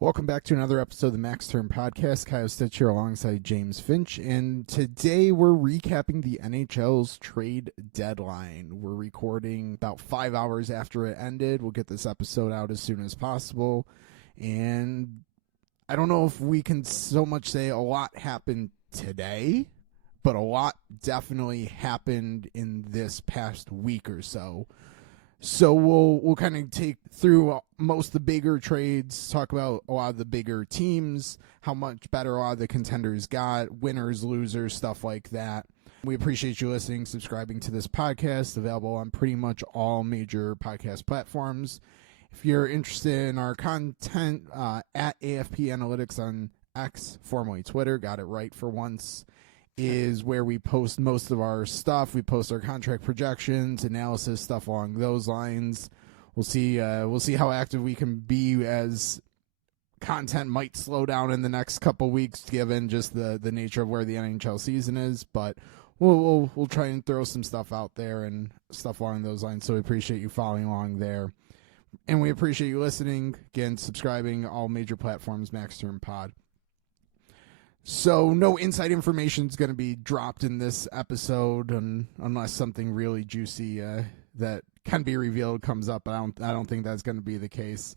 Welcome back to another episode of the Max Term Podcast. Kyle Stitch here alongside James Finch, and today we're recapping the NHL's trade deadline. We're recording about 5 hours after it ended. We'll get this episode out as soon as possible, and I don't know if we can so much say a lot happened today, but a lot definitely happened in this past week or so. So we'll kind of take through most of the bigger trades, talk about a lot of the bigger teams, how much better a lot of the contenders got, winners, losers, stuff like that. We appreciate you listening, subscribing to this podcast, available on pretty much all major podcast platforms. If you're interested in our content, at AFP Analytics on X, formerly Twitter, got it right for once, is where we post most of our stuff. We post our contract projections, analysis, stuff along those lines. We'll see how active we can be, as content might slow down in the next couple weeks given just the nature of where the NHL season is. But we'll try and throw some stuff out there and stuff along those lines. So we appreciate you following along there, and we appreciate you listening. Again, subscribing all major platforms, Max Term Pod. So no inside information is going to be dropped in this episode, unless something really juicy that can be revealed comes up. But I don't think that's going to be the case.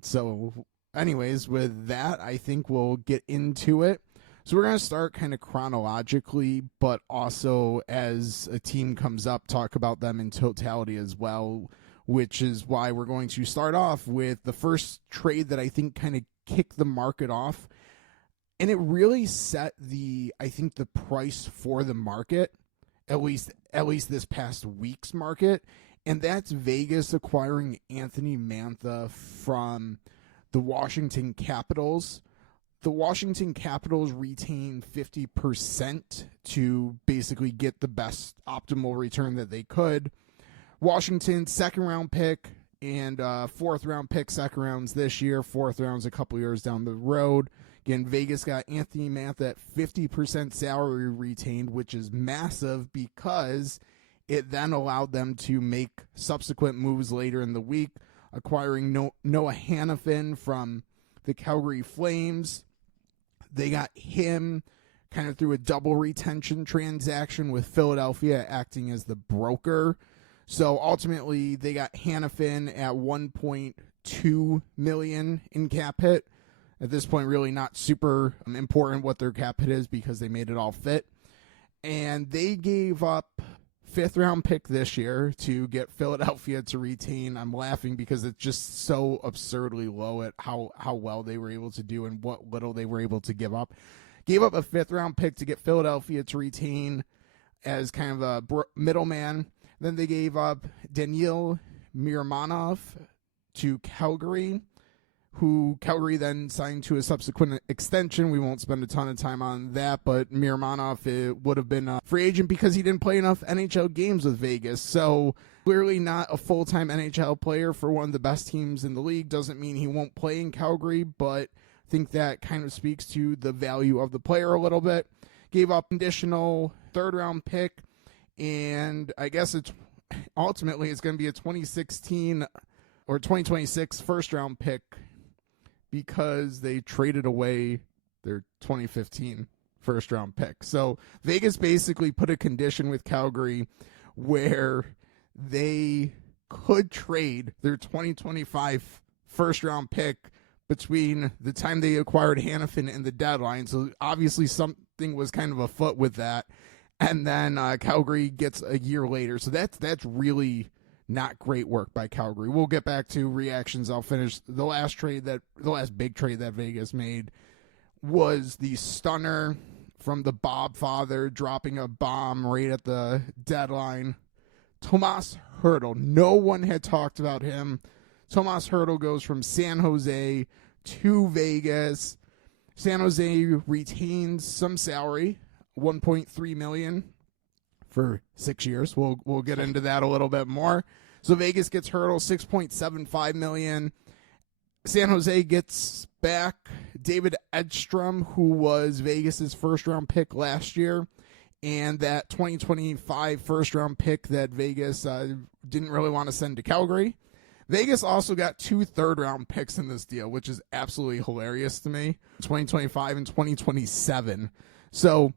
So anyways, with that, I think we'll get into it. So we're going to start kind of chronologically, but also as a team comes up, talk about them in totality as well, which is why we're going to start off with the first trade that I think kind of kicked the market off. And it really set the price for the market, at least this past week's market, and that's Vegas acquiring Anthony Mantha from the Washington Capitals. The Washington Capitals retain 50% to basically get the best optimal return that they could. Washington, second round pick and fourth round pick, second rounds this year, fourth rounds a couple years down the road. Again, Vegas got Anthony Mantha at 50% salary retained, which is massive because it then allowed them to make subsequent moves later in the week, acquiring Noah Hanifin from the Calgary Flames. They got him kind of through a double retention transaction with Philadelphia acting as the broker. So ultimately, they got Hanifin at $1.2 million in cap hit. At this point, really not super important what their cap hit is because they made it all fit. And they gave up fifth-round pick this year to get Philadelphia to retain. I'm laughing because it's just so absurdly low at how well they were able to do and what little they were able to give up. Gave up a fifth-round pick to get Philadelphia to retain as kind of a middleman. Then they gave up Daniil Miramanov to Calgary, who Calgary then signed to a subsequent extension. We won't spend a ton of time on that, but Miramanov would have been a free agent because he didn't play enough NHL games with Vegas. So clearly not a full-time NHL player for one of the best teams in the league. Doesn't mean he won't play in Calgary, but I think that kind of speaks to the value of the player a little bit. Gave up additional third-round pick, and I guess it's ultimately it's going to be a 2016 or 2026 first-round pick, because they traded away their 2015 first-round pick. So Vegas basically put a condition with Calgary where they could trade their 2025 first-round pick between the time they acquired Hanifin and the deadline. So obviously something was kind of afoot with that. And then Calgary gets a year later. So that's really not great work by Calgary. We'll get back to reactions. I'll finish the last big trade that Vegas made was the stunner from the Bob father dropping a bomb right at the deadline. Tomas Hertl. No one had talked about him. Tomas Hertl goes from San Jose to Vegas. San Jose retains some salary, $1.3 million. For 6 years. We'll get into that a little bit more. So Vegas gets Hertl, $6.75 million. San Jose gets back David Edstrom, who was Vegas's first-round pick last year, and that 2025 first-round pick that Vegas didn't really want to send to Calgary. Vegas also got 2 third-round picks in this deal, which is absolutely hilarious to me. 2025 and 2027. So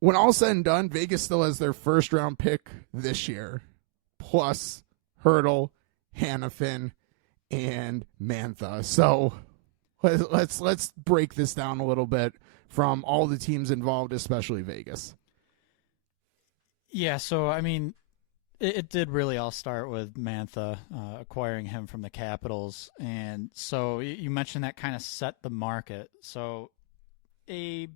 when all said and done, Vegas still has their first-round pick this year, plus Hurdle, Hannafin, and Mantha. So let's break this down a little bit from all the teams involved, especially Vegas. Yeah, so I mean, it did really all start with Mantha acquiring him from the Capitals, and so you mentioned that kind of set the market. So a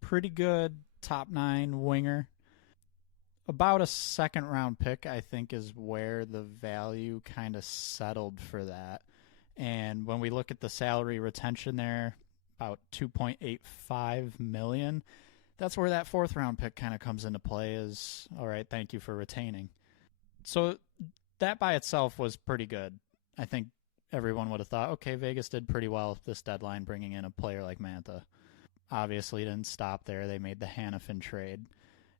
pretty good top 9 winger, about a second round pick, I think, is where the value kind of settled for that. And when we look at the salary retention there, about $2.85 million, that's where that 4th round pick kind of comes into play. Is all right, thank you for retaining. So that by itself was pretty good. I think everyone would have thought, okay, Vegas did pretty well this deadline bringing in a player like Mantha. Obviously didn't stop there. They made the Hannafin trade.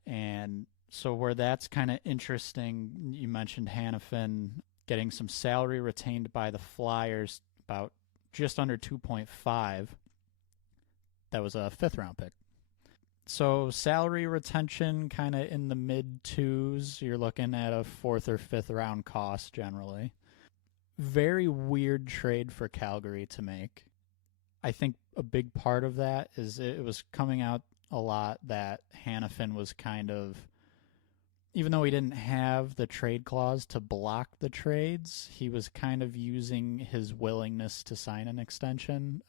And so where that's kind of interesting, you mentioned Hannafin getting some salary retained by the Flyers, about just under 2.5. That was a 5th round pick. So salary retention kind of in the mid-2s. You're looking at a 4th or 5th round cost generally. Very weird trade for Calgary to make. I think a big part of that is it was coming out a lot that Hannafin was kind of, even though he didn't have the trade clause to block the trades, he was kind of using his willingness to sign an extension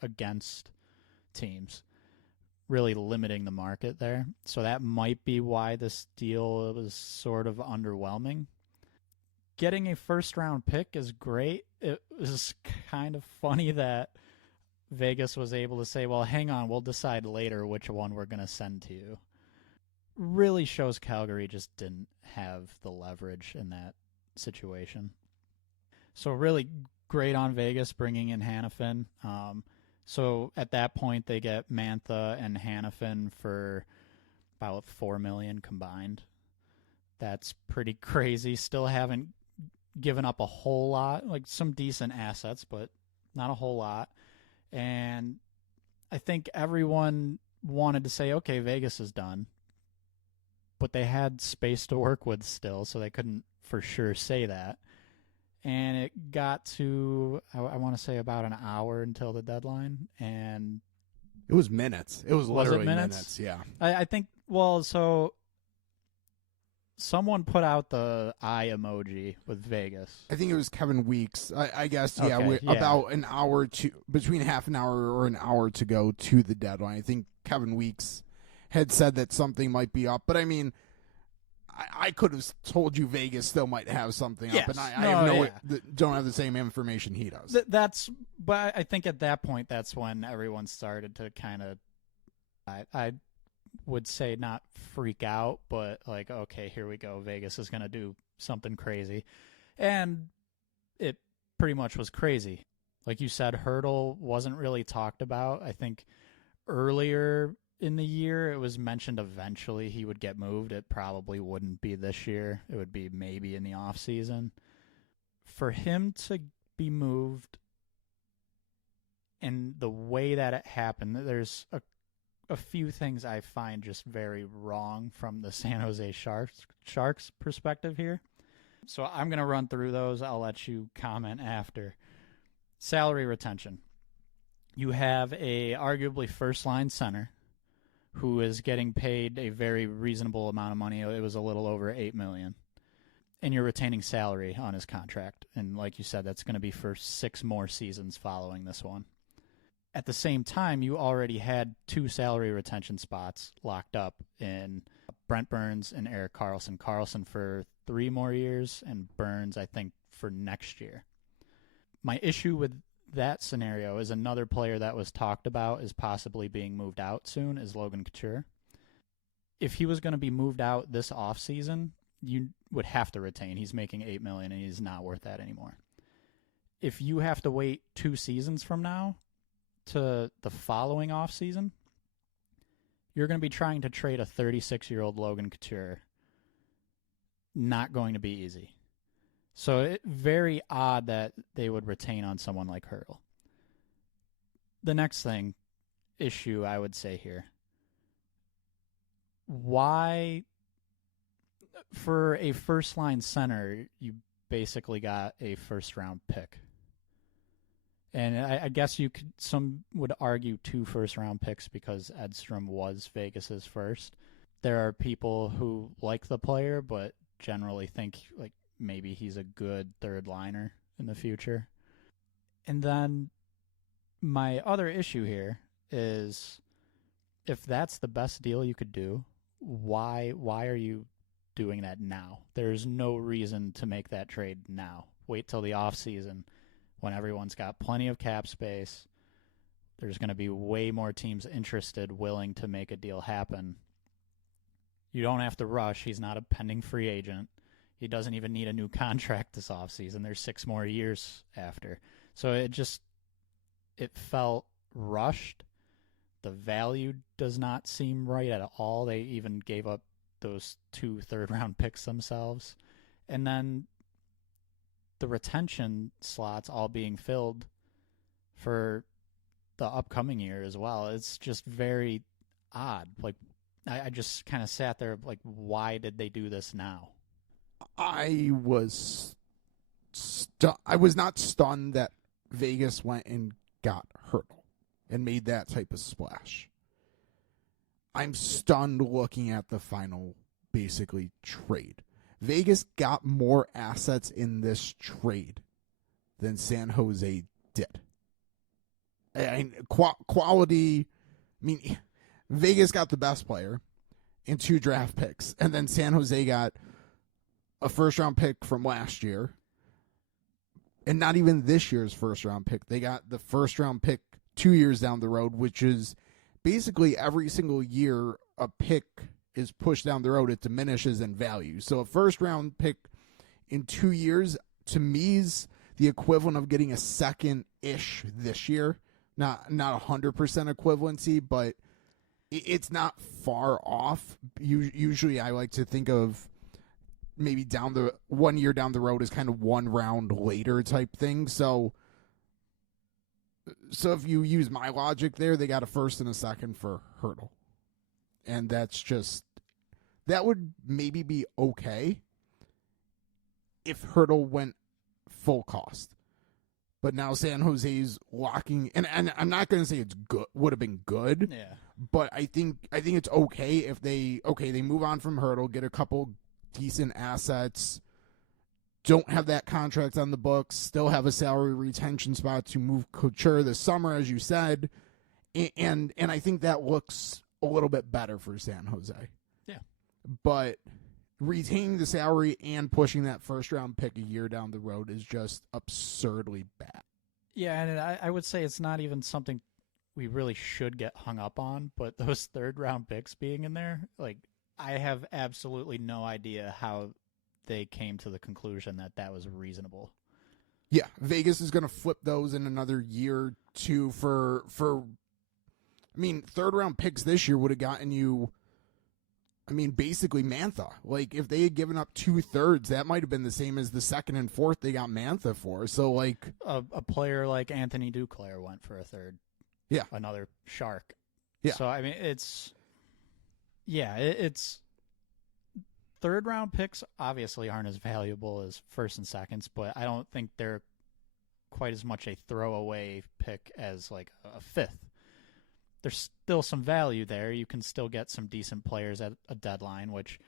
against teams, really limiting the market there. So that might be why this deal was sort of underwhelming. Getting a 1st round pick is great. It was kind of funny that Vegas was able to say, well, hang on, we'll decide later which one we're going to send to you. Really shows Calgary just didn't have the leverage in that situation. So really great on Vegas bringing in Hannafin. So at that point, they get Mantha and Hannafin for about $4 million combined. That's pretty crazy. Still haven't given up a whole lot, like some decent assets, but not a whole lot. And I think everyone wanted to say, okay, Vegas is done. But they had space to work with still, so they couldn't for sure say that. And it got to, I want to say, about an hour until the deadline. And it was minutes. It was literally minutes? Yeah. I think, well, so someone put out the eye emoji with Vegas. I think it was Kevin Weeks. I guess, yeah, Okay, yeah. About an hour to, between half an hour or an hour to go to the deadline. I think Kevin Weeks had said that something might be up. But, I mean, I could have told you Vegas still might have something up, and I don't have the same information he does. But I think at that point, that's when everyone started to kind of, I would say not freak out, but like, okay, here we go. Vegas is going to do something crazy. And it pretty much was crazy. Like you said, Hurdle wasn't really talked about. I think earlier in the year, it was mentioned eventually he would get moved. It probably wouldn't be this year. It would be maybe in the off season. For him to be moved and the way that it happened, there's a few things I find just very wrong from the San Jose Sharks perspective here. So I'm going to run through those. I'll let you comment after. Salary retention. You have a arguably first-line center who is getting paid a very reasonable amount of money. It was a little over $8 million. And you're retaining salary on his contract. And like you said, that's going to be for 6 more seasons following this one. At the same time, you already had 2 salary retention spots locked up in Brent Burns and Erik Karlsson. Karlsson for 3 more years, and Burns, I think, for next year. My issue with that scenario is another player that was talked about as possibly being moved out soon is Logan Couture. If he was going to be moved out this offseason, you would have to retain. He's making $8 million, and he's not worth that anymore. If you have to wait 2 seasons from now to the following offseason, you're going to be trying to trade a 36-year-old Logan Couture. Not going to be easy. So very odd that they would retain on someone like Hurdle. The next issue I would say here. Why, for a first-line center, you basically got a first-round pick? And I guess some would argue 2 first-round picks because Edstrom was Vegas's first. There are people who like the player, but generally think like maybe he's a good third liner in the future. And then my other issue here is, if that's the best deal you could do, why are you doing that now? There's no reason to make that trade now. Wait till the offseason when everyone's got plenty of cap space. There's going to be way more teams interested, willing to make a deal happen. You don't have to rush. He's not a pending free agent. He doesn't even need a new contract this offseason. There's 6 more years after. So it felt rushed. The value does not seem right at all. They even gave up those 2 third-round picks themselves. And then the retention slots all being filled for the upcoming year as well. It's just very odd. Like, I just kind of sat there like, why did they do this now? I was not stunned that Vegas went and got Hurdle and made that type of splash. I'm stunned looking at the final, basically, trade. Vegas got more assets in this trade than San Jose did. And quality, I mean, Vegas got the best player and 2 draft picks, and then San Jose got a first-round pick from last year, and not even this year's first-round pick. They got the first-round pick 2 years down the road, which is basically every single year a pick is pushed down the road, it diminishes in value. So a first-round pick in 2 years, to me, is the equivalent of getting a second-ish this year. Not 100% equivalency, but it's not far off. Usually I like to think of maybe 1 year down the road as kind of 1 round later type thing. So if you use my logic there, they got a first and a second for Hurdle. And that would maybe be okay if Hurdle went full cost. But now San Jose's locking, and I'm not going to say it's good, would have been good. Yeah. But I think it's okay if they move on from Hurdle, get a couple decent assets, don't have that contract on the books, still have a salary retention spot to move Couture this summer, as you said, and I think that looks a little bit better for San Jose. Yeah. But retaining the salary and pushing that first-round pick a year down the road is just absurdly bad. Yeah, and I would say it's not even something we really should get hung up on, but those third-round picks being in there, like, I have absolutely no idea how they came to the conclusion that was reasonable. Yeah, Vegas is going to flip those in another year or two for I mean, third-round picks this year would have gotten you, I mean, basically Mantha. Like, if they had given up 2/3, that might have been the same as the second and fourth they got Mantha for. So, like, a player like Anthony Duclair went for a third. Yeah. Another Shark. Yeah. So, I mean, it's third-round picks obviously aren't as valuable as first and seconds, but I don't think they're quite as much a throwaway pick as, like, a fifth. There's still some value there. You can still get some decent players at a deadline, which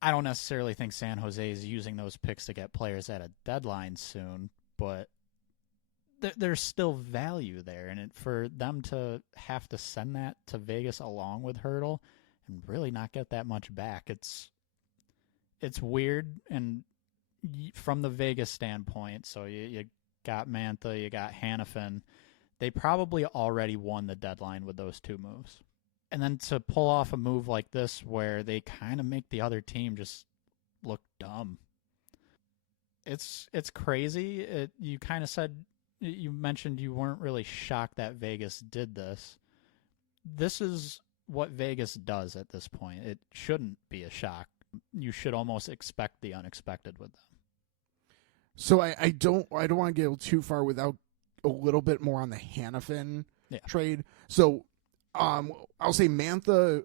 I don't necessarily think San Jose is using those picks to get players at a deadline soon, but there's still value there. And for them to have to send that to Vegas along with Hurdle and really not get that much back, it's weird. And from the Vegas standpoint, so you got Mantha, you got Hannafin, they probably already won the deadline with those 2 moves. And then to pull off a move like this where they kind of make the other team just look dumb. It's crazy. You kind of said, you mentioned you weren't really shocked that Vegas did this. This is what Vegas does at this point. It shouldn't be a shock. You should almost expect the unexpected with them. So I don't want to get too far without a little bit more on the Hannafin trade. So I'll say Mantha.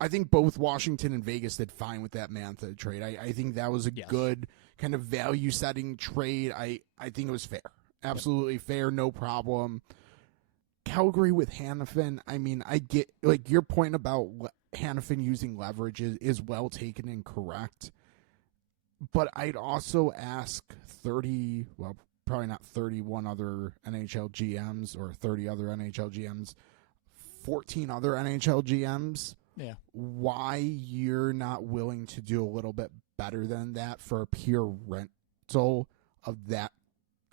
I think both Washington and Vegas did fine with that Mantha trade. I think that was a good kind of value setting trade. I think it was fair. Absolutely fair, no problem. Calgary with Hannafin, I mean, I get like your point about Hannafin using leverage is well taken and correct. But I'd also ask probably not 31 other NHL GMs or 30 other NHL GMs, 14 other NHL GMs, why you're not willing to do a little bit better than that for a pure rental of that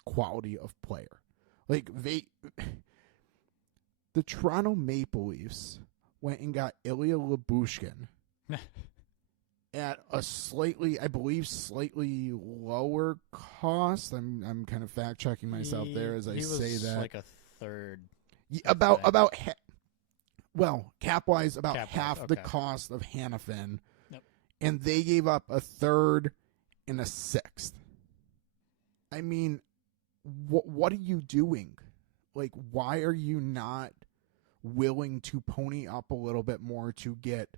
quality of player. Like, the Toronto Maple Leafs went and got Ilya Lyubushkin at a slightly lower cost. I'm kind of fact checking myself there as I say that. Like a third. Cap wise, about half the cost of Hannafin, and they gave up a third and a sixth. I mean, what are you doing? Like, why are you not willing to pony up a little bit more to get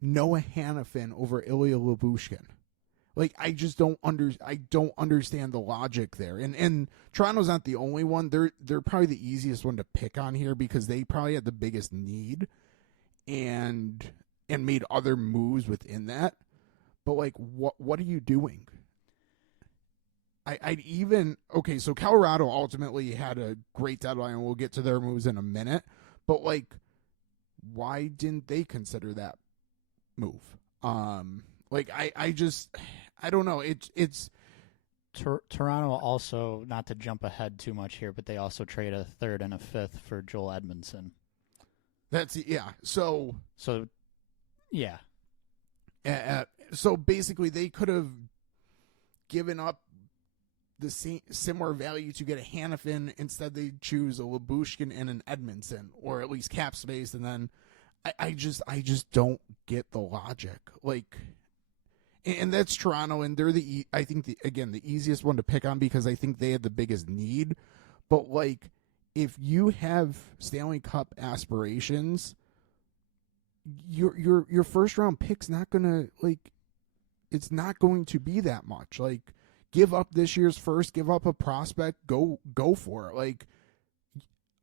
Noah Hannafin over Ilya Lyubushkin? Like, I just don't understand the logic there. And Toronto's not the only one. They're probably the easiest one to pick on here because they probably had the biggest need and made other moves within that. But like, what are you doing? So Colorado ultimately had a great deadline, and we'll get to their moves in a minute. But like, why didn't they consider that move? I don't know. It's Toronto also, not to jump ahead too much here, but they also trade a third and a fifth for Joel Edmondson. So yeah. So basically, they could have given up the similar value to get a Hannafin. Instead, they choose a Lyubushkin and an Edmondson, or at least cap space. And then I just don't get the logic. Like, and that's Toronto, and they're the easiest one to pick on because I think they had the biggest need. But like, if you have Stanley Cup aspirations, your first round pick's not gonna, like, it's not going to be that much. Like, give up this year's first, give up a prospect, go for it. Like,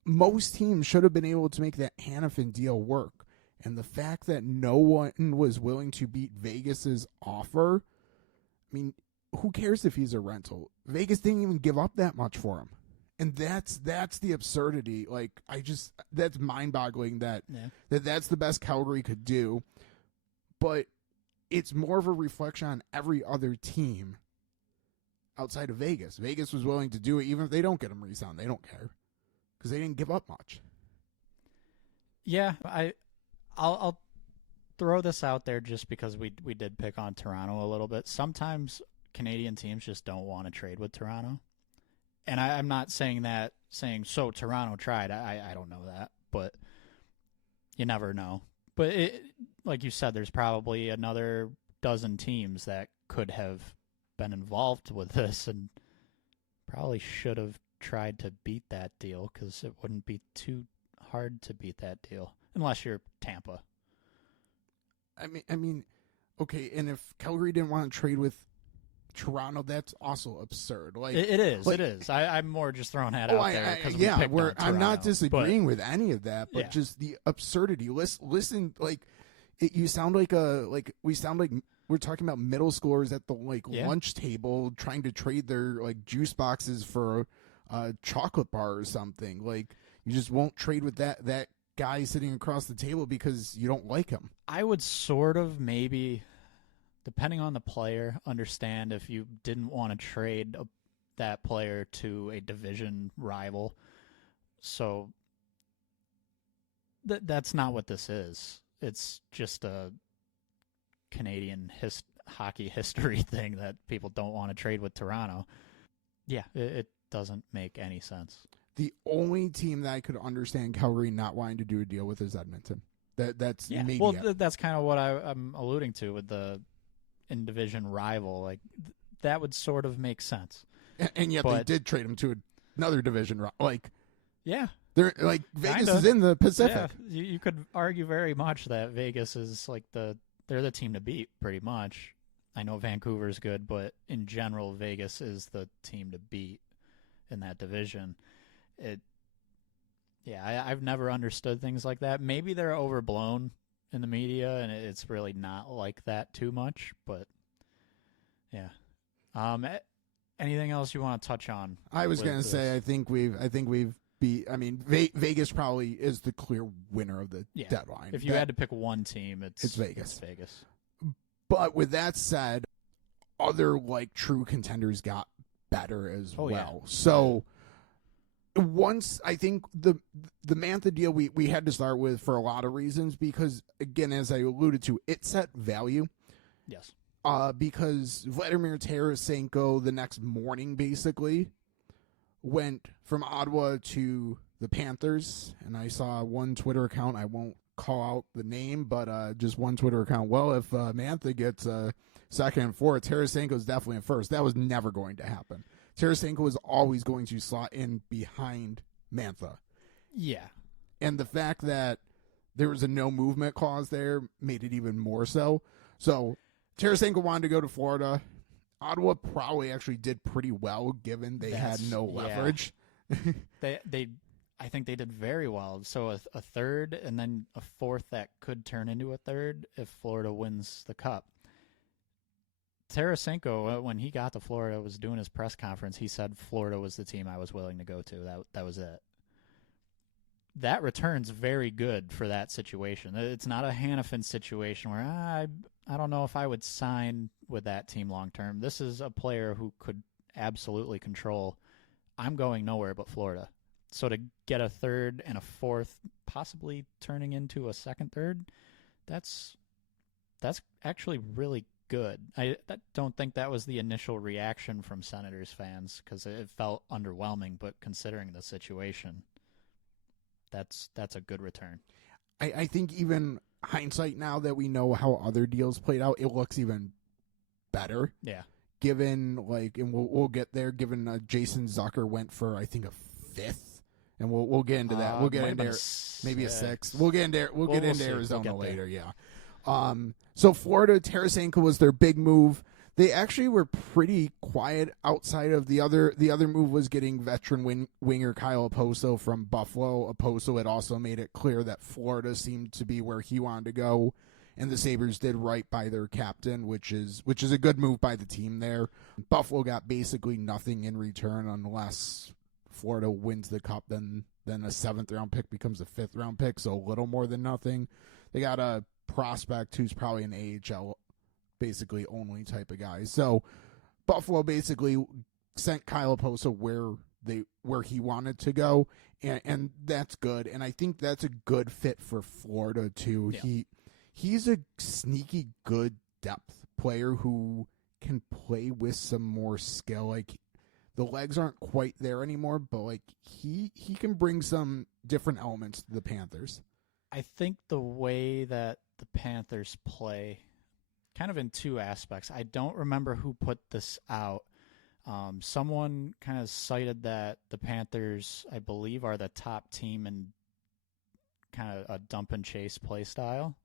most teams should have been able to make that Hannafin deal work. And the fact that no one was willing to beat Vegas's offer, I mean, who cares if he's a rental? Vegas didn't even give up that much for him. And that's the absurdity. Like, that's mind-boggling that's the best Calgary could do. But it's more of a reflection on every other team outside of Vegas. Vegas was willing to do it even if they don't get him re-signed. They don't care because they didn't give up much. Yeah, I'll throw this out there just because we did pick on Toronto a little bit. Sometimes Canadian teams just don't want to trade with Toronto. And I'm not saying so Toronto tried. I don't know that, but you never know. But like you said, there's probably another dozen teams that could have been involved with this and probably should have tried to beat that deal because it wouldn't be too hard to beat that deal unless you're Tampa. I mean, okay, and if Calgary didn't want to trade with Toronto, that's also absurd. Like, it is. I'm more just throwing that out there because I'm not disagreeing with any of that, but just the absurdity. Listen, like, you sound like we're talking about middle schoolers at the lunch table trying to trade their like juice boxes for a chocolate bar or something. Like, you just won't trade with that guy sitting across the table because you don't like him. I would sort of maybe, depending on the player, understand if you didn't want to trade that player to a division rival. So that's not what this is. It's just a Canadian hockey history thing that people don't want to trade with Toronto. Yeah, it doesn't make any sense. The only team that I could understand Calgary not wanting to do a deal with is Edmonton. That's maybe. Well, that's kind of what I'm alluding to with the in-division rival. Like, that would sort of make sense. And yet they did trade him to another division. Like, yeah. They're like Vegas is in the Pacific. Yeah, you could argue very much that Vegas is like they're the team to beat pretty much. I know Vancouver's good, but in general, Vegas is the team to beat in that division. I've never understood things like that. Maybe they're overblown in the media, and it's really not like that too much. But yeah, anything else you want to touch on? I was going to say, I think we've Vegas probably is the clear winner of the deadline. If you had to pick one team, it's Vegas. But with that said, other like true contenders got better as well. Yeah. So once I think the Mantha deal we had to start with for a lot of reasons because again, as I alluded to, it set value. Yes. Because Vladimir Tarasenko the next morning basically went from Ottawa to the Panthers, and I saw one Twitter account, I won't call out the name, but just one Twitter account. Well, if Mantha gets second and fourth, Tarasenko is definitely in first. That was never going to happen. Tarasenko was always going to slot in behind Mantha. Yeah. And the fact that there was a no movement clause there made it even more so. So Tarasenko wanted to go to Florida. Ottawa probably actually did pretty well given they had no leverage. I think they did very well. So a third and then a fourth that could turn into a third if Florida wins the Cup. Tarasenko, when he got to Florida, was doing his press conference. He said Florida was the team I was willing to go to. That was it. That return's very good for that situation. It's not a Hannafin situation where I don't know if I would sign with that team long term. This is a player who could absolutely control, I'm going nowhere but Florida. So to get a third and a fourth, possibly turning into a second third, that's actually really good. I don't think that was the initial reaction from Senators fans because it felt underwhelming, but considering the situation, that's a good return. I think even hindsight now that we know how other deals played out, it looks even better. Yeah. Given and we'll get there. Given Jason Zucker went for I think a fifth, and we'll get into that. We'll get into maybe a sixth. We'll get into Arizona later. Yeah. So Florida, Tarasenko was their big move. They actually were pretty quiet outside of the other move was getting veteran winger Kyle Oposo from Buffalo. Oposo had also made it clear that Florida seemed to be where he wanted to go, and the Sabres did right by their captain, which is a good move by the team there. Buffalo got basically nothing in return unless Florida wins the Cup, then a seventh-round pick becomes a fifth-round pick, so a little more than nothing. They got a prospect who's probably an AHL basically only type of guy. So Buffalo basically sent Kyle Oposo where he wanted to go, and that's good. And I think that's a good fit for Florida too. Yeah. He's a sneaky good depth player who can play with some more skill. Like the legs aren't quite there anymore, but like he can bring some different elements to the Panthers. I think the way that the Panthers play, kind of in two aspects. I don't remember who put this out. Someone kind of cited that the Panthers, I believe, are the top team in kind of a dump and chase play style.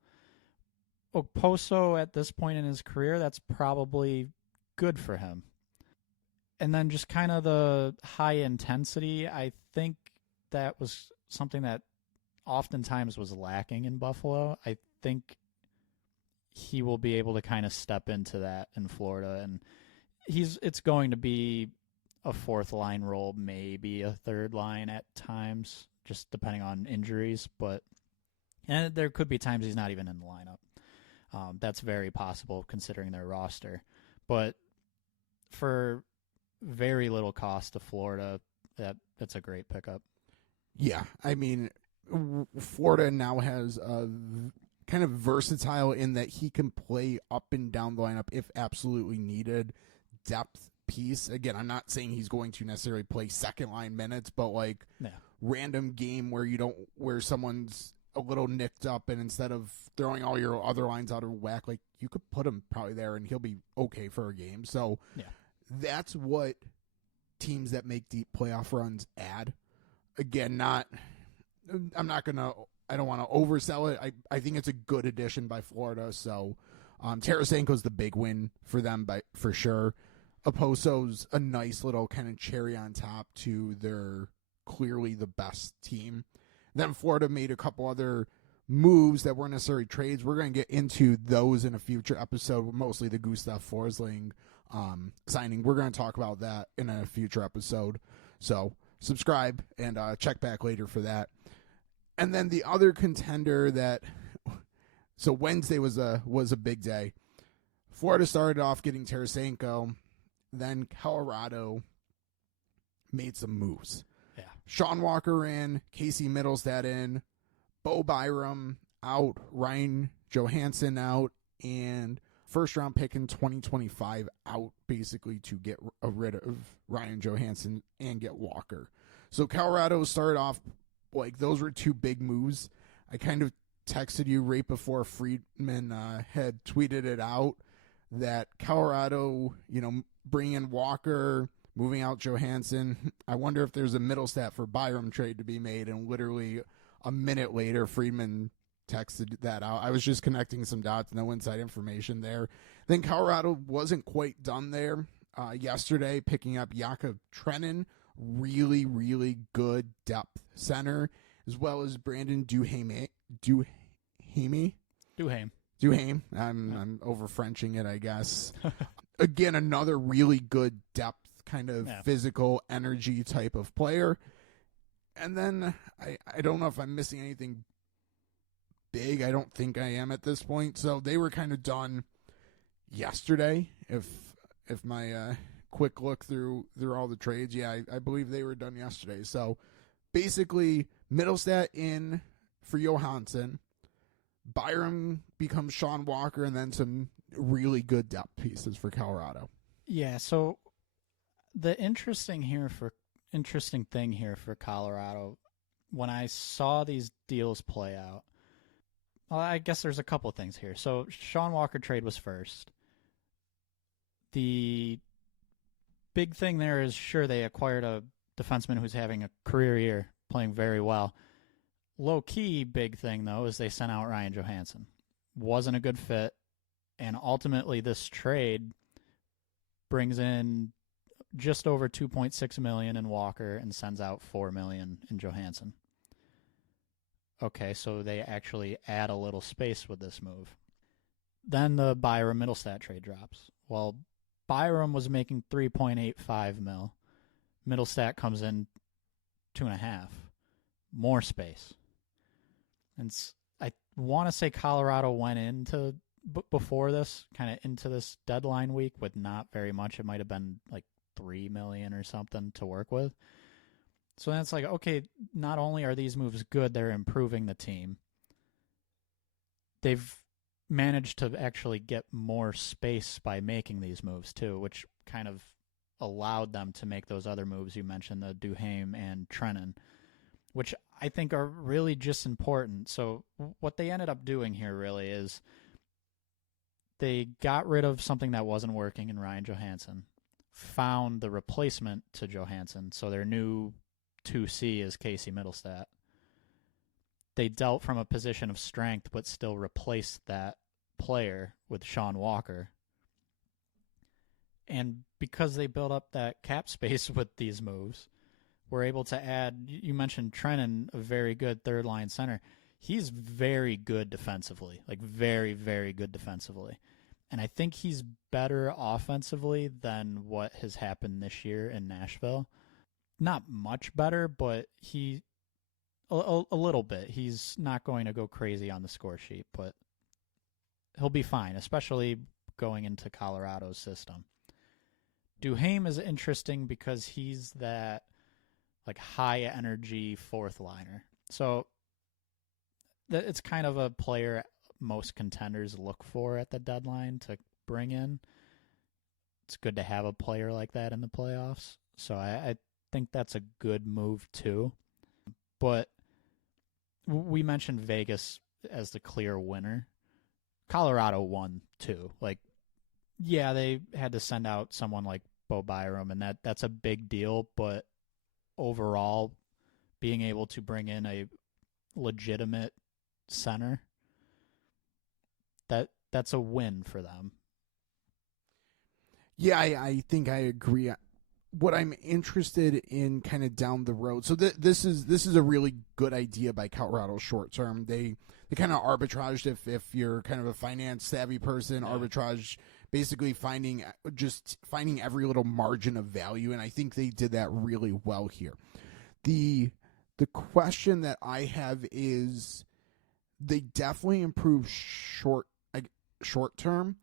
Oposo, at this point in his career, that's probably good for him. And then just kind of the high intensity, I think that was something that oftentimes was lacking in Buffalo. I think he will be able to kind of step into that in Florida, and it's going to be a fourth line role, maybe a third line at times, just depending on injuries. And there could be times he's not even in the lineup. That's very possible considering their roster. But for very little cost to Florida, that's a great pickup. Yeah, I mean, Florida now has a kind of versatile in that he can play up and down the lineup if absolutely needed. Depth piece. Again, I'm not saying he's going to necessarily play second line minutes, but random game where someone's a little nicked up, and instead of throwing all your other lines out of whack, like you could put him probably there and he'll be okay for a game. So That's what teams that make deep playoff runs add. Again, I don't want to oversell it. I think it's a good addition by Florida. So Tarasenko's the big win for them for sure. Oposo's a nice little kind of cherry on top to their clearly the best team. Then Florida made a couple other moves that weren't necessarily trades. We're going to get into those in a future episode, mostly the Gustav Forsling signing. We're going to talk about that in a future episode. So subscribe and check back later for that. And then the other contender so Wednesday was a big day. Florida started off getting Tarasenko. Then Colorado made some moves. Yeah. Sean Walker in, Casey Middlestat in, Bo Byram out, Ryan Johansson out, and first round pick in 2025 out, basically to get rid of Ryan Johansson and get Walker. So Colorado started off like those were two big moves. I kind of texted you right before Friedman had tweeted it out that Colorado, bringing in Walker, moving out Johansson. I wonder if there's a Middlestat for Byram trade to be made, and literally a minute later, Friedman texted that out. I was just connecting some dots, no inside information there. Then Colorado wasn't quite done there. Yesterday, picking up Jakob Trenin, really, really good depth center, as well as Brandon Duhaime. I'm over Frenching it, I guess. Again, another really good depth kind of physical energy type of player. And then I don't know if I'm missing anything big. I don't think I am at this point. So they were kind of done yesterday. If my quick look through all the trades, I believe they were done yesterday. So basically, Middlestat in for Johansson. Byram becomes Sean Walker, and then some really good depth pieces for Colorado. Yeah, so the interesting thing here for Colorado, when I saw these deals play out, well, I guess there's a couple of things here. So Sean Walker trade was first. The big thing there is, sure, they acquired a defenseman who's having a career year, playing very well. Low-key big thing, though, is they sent out Ryan Johansson. Wasn't a good fit, and ultimately this trade brings in just over $2.6 million in Walker and sends out $4 million in Johansson. Okay, so they actually add a little space with this move. Then the Byram Middlestat trade drops. Well, Byram was making $3.85 million. Middlestat comes in $2.5 million. More space. And I want to say Colorado went into before this, kind of into this deadline week with not very much. It might have been like $3 million or something to work with. So then it's like, okay, not only are these moves good, they're improving the team. They've managed to actually get more space by making these moves too, which kind of allowed them to make those other moves you mentioned, the Duhaime and Trenin, which I think are really just important. So what they ended up doing here really is they got rid of something that wasn't working in Ryan Johansson, found the replacement to Johansson, so their new 2C is Casey Middlestat. They dealt from a position of strength but still replaced that player with Sean Walker. And because they built up that cap space with these moves, we're able to add, you mentioned Trenin, a very good third-line center. He's very good defensively, like very, very good defensively. And I think he's better offensively than what has happened this year in Nashville. Not much better, but a little bit. He's not going to go crazy on the score sheet, but he'll be fine, especially going into Colorado's system. Duhaime is interesting because he's that like high energy fourth liner. So it's kind of a player most contenders look for at the deadline to bring in. It's good to have a player like that in the playoffs. So I think that's a good move too. But we mentioned Vegas as the clear winner. Colorado won too. Like, yeah, they had to send out someone like Bo Byram, and that's a big deal. But overall, being able to bring in a legitimate center, that's a win for them. Yeah, I think I agree. What I'm interested in kind of down the road. So this is a really good idea by Colorado short term. They kind of arbitraged if you're kind of a finance savvy person, arbitrage basically finding every little margin of value, and I think they did that really well here. The question that I have is they definitely improved short term.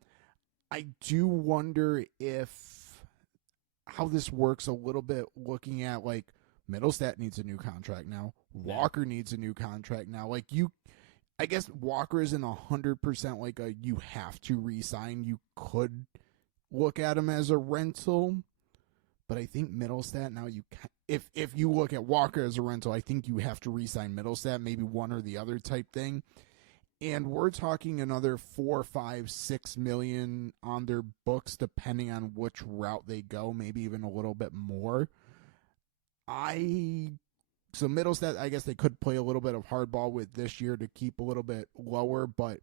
I do wonder if how this works a little bit looking at like Middlestat needs a new contract now. Walker needs a new contract now. I guess Walker isn't 100% like a you have to re-sign. You could look at him as a rental, but I think Middlestat now if you look at Walker as a rental, I think you have to re-sign Middlestat, maybe one or the other type thing. And we're talking another 4, 5, 6 million on their books, depending on which route they go, maybe even a little bit more. So Middlestat, I guess they could play a little bit of hardball with this year to keep a little bit lower, but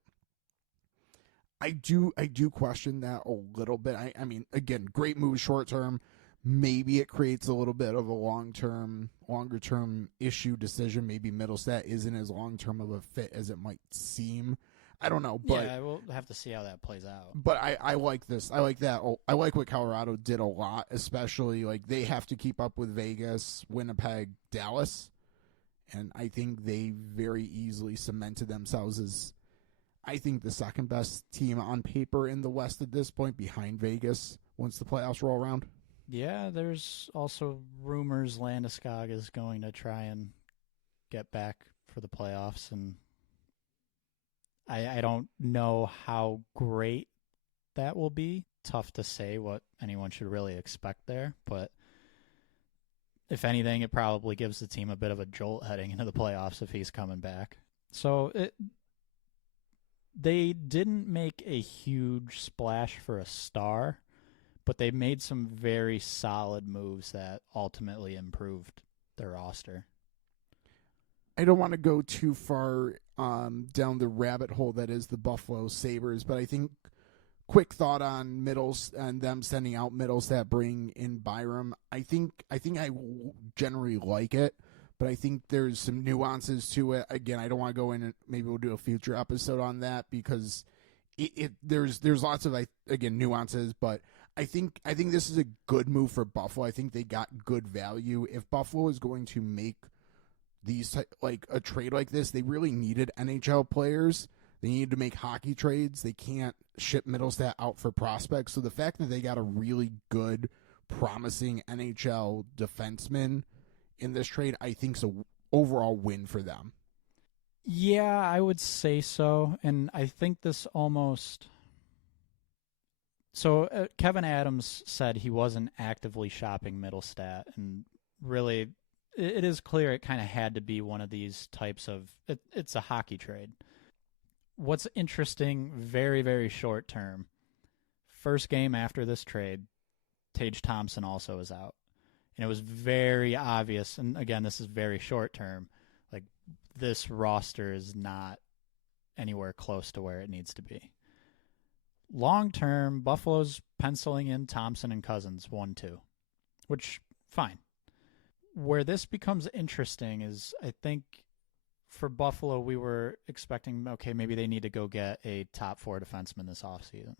I do question that a little bit. I mean, again, great move short term. Maybe it creates a little bit of a longer term issue decision. Maybe Middlestat isn't as long term of a fit as it might seem. I don't know, but yeah, we'll have to see how that plays out. But I like this. I like that. I like what Colorado did a lot, especially like they have to keep up with Vegas, Winnipeg, Dallas, and I think they very easily cemented themselves as, I think, the second best team on paper in the West at this point, behind Vegas once the playoffs roll around. Yeah, there's also rumors Landeskog is going to try and get back for the playoffs, and I don't know how great that will be. Tough to say what anyone should really expect there, but if anything, it probably gives the team a bit of a jolt heading into the playoffs if he's coming back. So they didn't make a huge splash for a star, but they made some very solid moves that ultimately improved their roster. I don't want to go too far down the rabbit hole that is the Buffalo Sabres, but I think quick thought on and them sending out Middlestat, bring in Byram. I think I generally like it, but I think there's some nuances to it. Again, I don't want to go in and maybe we'll do a future episode on that because there's lots of nuances, but I think this is a good move for Buffalo. I think they got good value. If Buffalo is going to make these like a trade like this, they really needed NHL players. They needed to make hockey trades. They can't ship Middlestat out for prospects. So the fact that they got a really good, promising NHL defenseman in this trade, I think is an overall win for them. Yeah, I would say so. And I think this almost... So Kevin Adams said he wasn't actively shopping Middlestat, and really it is clear it kind of had to be one of these types of... It's a hockey trade. What's interesting, very, very short term, first game after this trade, Tage Thompson also is out. And it was very obvious, and again, this is very short term, like this roster is not anywhere close to where it needs to be. Long term, Buffalo's penciling in Thompson and Cousins 1-2, which, fine. Where this becomes interesting is, I think, for Buffalo, we were expecting, okay, maybe they need to go get a top 4 defenseman this offseason.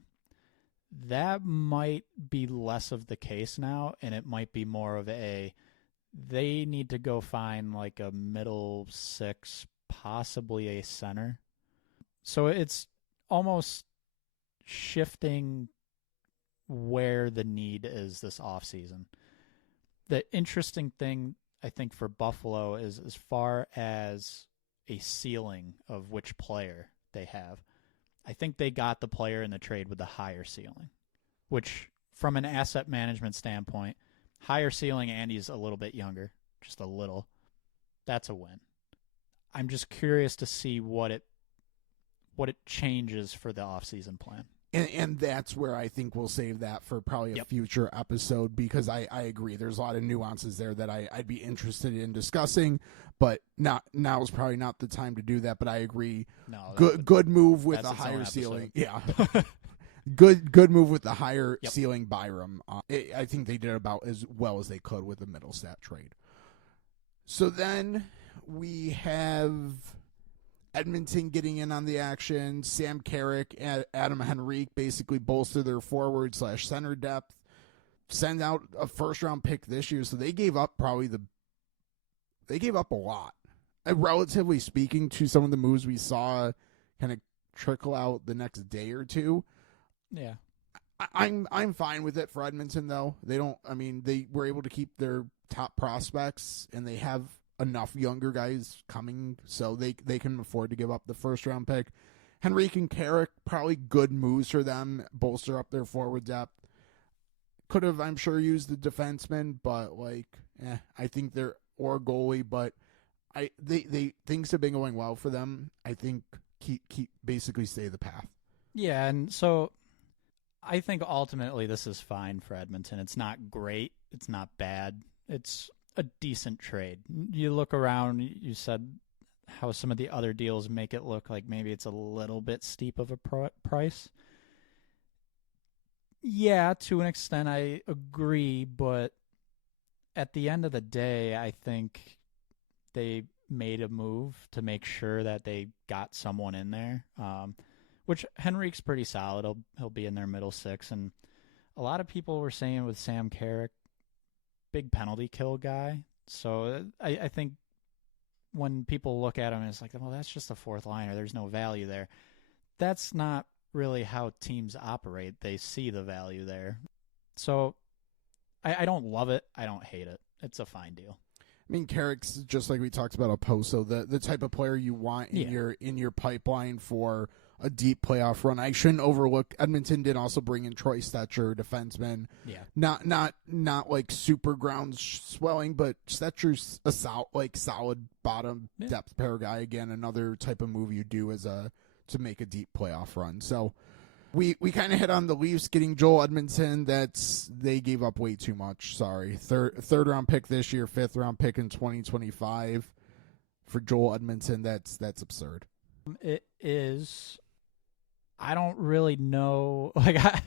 That might be less of the case now, and it might be more of they need to go find like a middle 6, possibly a center. So it's almost shifting where the need is this offseason. The interesting thing, I think, for Buffalo is as far as a ceiling of which player they have. I think they got the player in the trade with the higher ceiling, which from an asset management standpoint, higher ceiling, Andy's a little bit younger, just a little. That's a win. I'm just curious to see what it changes for the offseason plan. And that's where I think we'll save that for probably a future episode, because I agree. There's a lot of nuances there that I'd be interested in discussing, but now is probably not the time to do that. But I agree. No, good move with a higher ceiling. Yeah. Good move with the higher ceiling Byram. I think they did about as well as they could with the Middlestat trade. So then we have Edmonton getting in on the action. Sam Carrick and Adam Henrique basically bolster their forward/center depth. Send out a first-round pick this year, so they gave up a lot, relatively speaking, to some of the moves we saw kind of trickle out the next day or two. Yeah, I'm fine with it for Edmonton, though. They were able to keep their top prospects, and they have enough younger guys coming, so they can afford to give up the first-round pick. Henrique and Carrick, probably good moves for them, bolster up their forward depth. Could have, I'm sure, used the defenseman, but I think they're or goalie, but they things have been going well for them. I think keep basically stay the path. Yeah, and so I think ultimately this is fine for Edmonton. It's not great. It's not bad. It's a decent trade. You look around, you said how some of the other deals make it look like maybe it's a little bit steep of a price. Yeah, to an extent I agree, but at the end of the day, I think they made a move to make sure that they got someone in there, which Henrique's pretty solid. He'll be in their middle six, and a lot of people were saying with Sam Carrick, big penalty kill guy. So I think when people look at him, it's like, well, that's just a fourth liner. There's no value there. That's not really how teams operate. They see the value there. So I don't love it. I don't hate it. It's a fine deal. I mean, Carrick's, just like we talked about Oposo, the type of player you want in your pipeline for a deep playoff run. I shouldn't overlook Edmonton did also bring in Troy Stetcher, defenseman. Yeah. Not like super ground swelling, but Stetcher's a solid bottom depth pair guy. Again, another type of move you do to make a deep playoff run. So we kind of hit on the Leafs getting Joel Edmondson. They gave up way too much. Sorry. Third round pick this year, 5th round pick in 2025 for Joel Edmondson. That's absurd. It is. I don't really know. I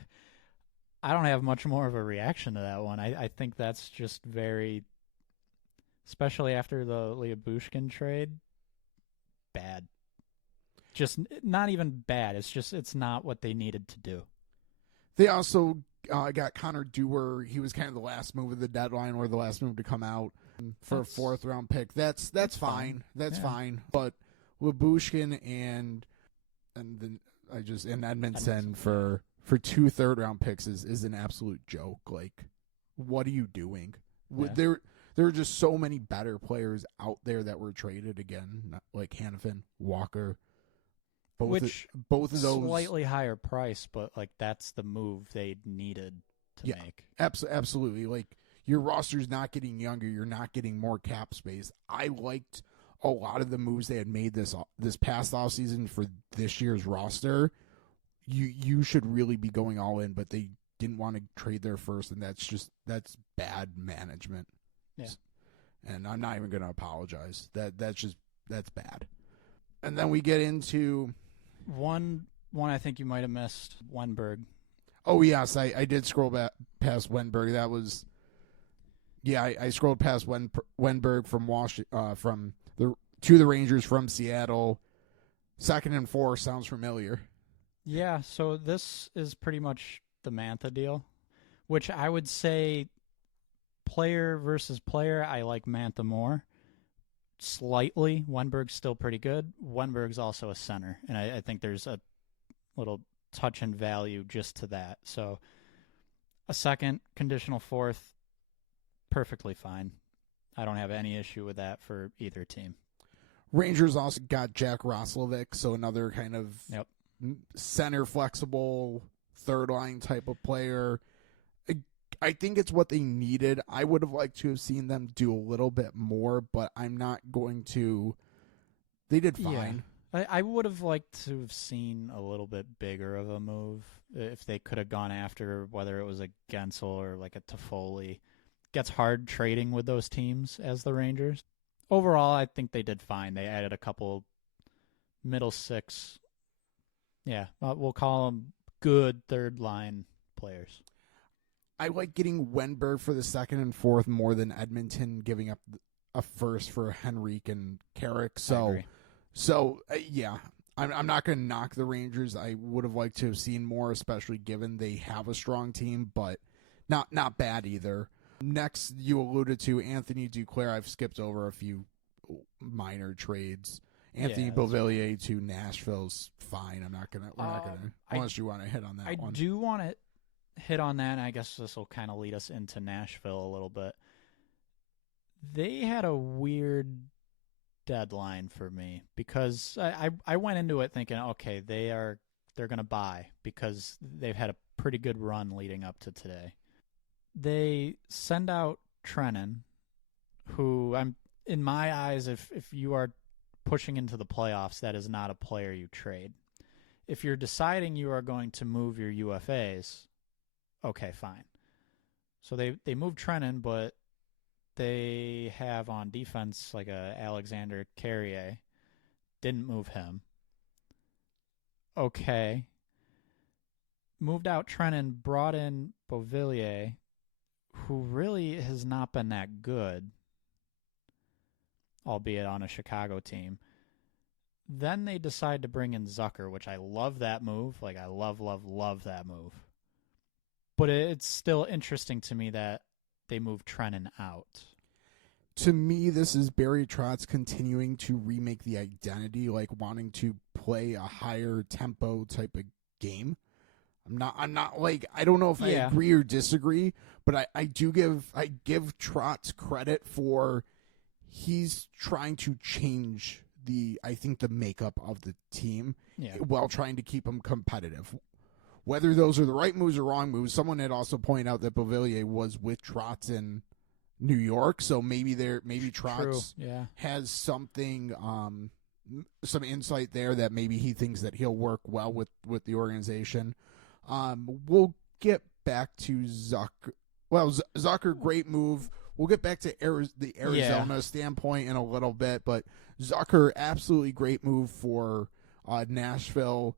don't have much more of a reaction to that one. I think that's just very, especially after the Lyubushkin trade, bad. Just not even bad. It's not what they needed to do. They also got Connor Dewar. He was kind of the last move of the deadline, or the last move to come out for a 4th round pick. That's fine. That's fine. But Lyubushkin and Edmondson for 2 3rd-round picks is an absolute joke. Like, what are you doing? Yeah. There are just so many better players out there that were traded again, like Hanifin, Walker. Both of those slightly higher price, but like that's the move they needed to make. Absolutely. Like, your roster's not getting younger. You're not getting more cap space. I liked a lot of the moves they had made this past offseason for this year's roster. You should really be going all in, but they didn't want to trade their first, and that's bad management. Yeah. And I'm not even going to apologize. That's bad. And then we get into one I think you might have missed, Wenberg. Oh yes, I did scroll back past Wenberg. That was I scrolled past Wenberg from Washington to the Rangers from Seattle. 2nd and 4 sounds familiar. Yeah, so this is pretty much the Mantha deal, which I would say player versus player, I like Mantha more. Slightly. Wenberg's still pretty good. Wenberg's also a center, and I think there's a little touch and value just to that. So a 2nd, conditional 4th, perfectly fine. I don't have any issue with that for either team. Rangers also got Jack Roslovic, so another kind of center flexible 3rd-line type of player. I think it's what they needed. I would have liked to have seen them do a little bit more, but I'm not going to. They did fine. I would have liked to have seen a little bit bigger of a move if they could have gone after whether it was a Gensel or like a Toffoli. Gets hard trading with those teams as the Rangers. Overall, I think they did fine. They added a couple middle six. Yeah, we'll call them good third line players. I like getting Wenberg for the second and fourth more than Edmonton giving up a first for Henrique and Carrick. Yeah, I'm not going to knock the Rangers. I would have liked to have seen more, especially given they have a strong team, but not bad either. Next, you alluded to Anthony Duclair. I've skipped over a few minor trades. Anthony Beauvillier to Nashville's fine. We're not gonna unless you want to hit on that one. I do want to hit on that, and I guess this will kind of lead us into Nashville a little bit. They had a weird deadline for me because I went into it thinking, okay, they're going to buy because they've had a pretty good run leading up to today. They send out Trennan, who in my eyes, if you are pushing into the playoffs, that is not a player you trade. If you're deciding you are going to move your UFAs, okay, fine. So they moved Trennan, but they have on defense like a Alexander Carrier. Didn't move him. Okay. Moved out Trennan, brought in Beauvillier, who really has not been that good, albeit on a Chicago team. Then they decide to bring in Zucker, which I love that move. Like, I love that move. But it's still interesting to me that they moved Trennan out. To me, this is Barry Trotz continuing to remake the identity, like wanting to play a higher tempo type of game. I'm not like, I don't know if I agree or disagree, but I give Trotz credit for he's trying to change the makeup of the team while trying to keep them competitive. Whether those are the right moves or wrong moves, someone had also pointed out that Beauvillier was with Trotz in New York, so maybe Trotz has something, some insight there that maybe he thinks that he'll work well with the organization. We'll get back to Zucker. Well, Zucker, great move. We'll get back to the Arizona standpoint in a little bit, but Zucker, absolutely great move for Nashville.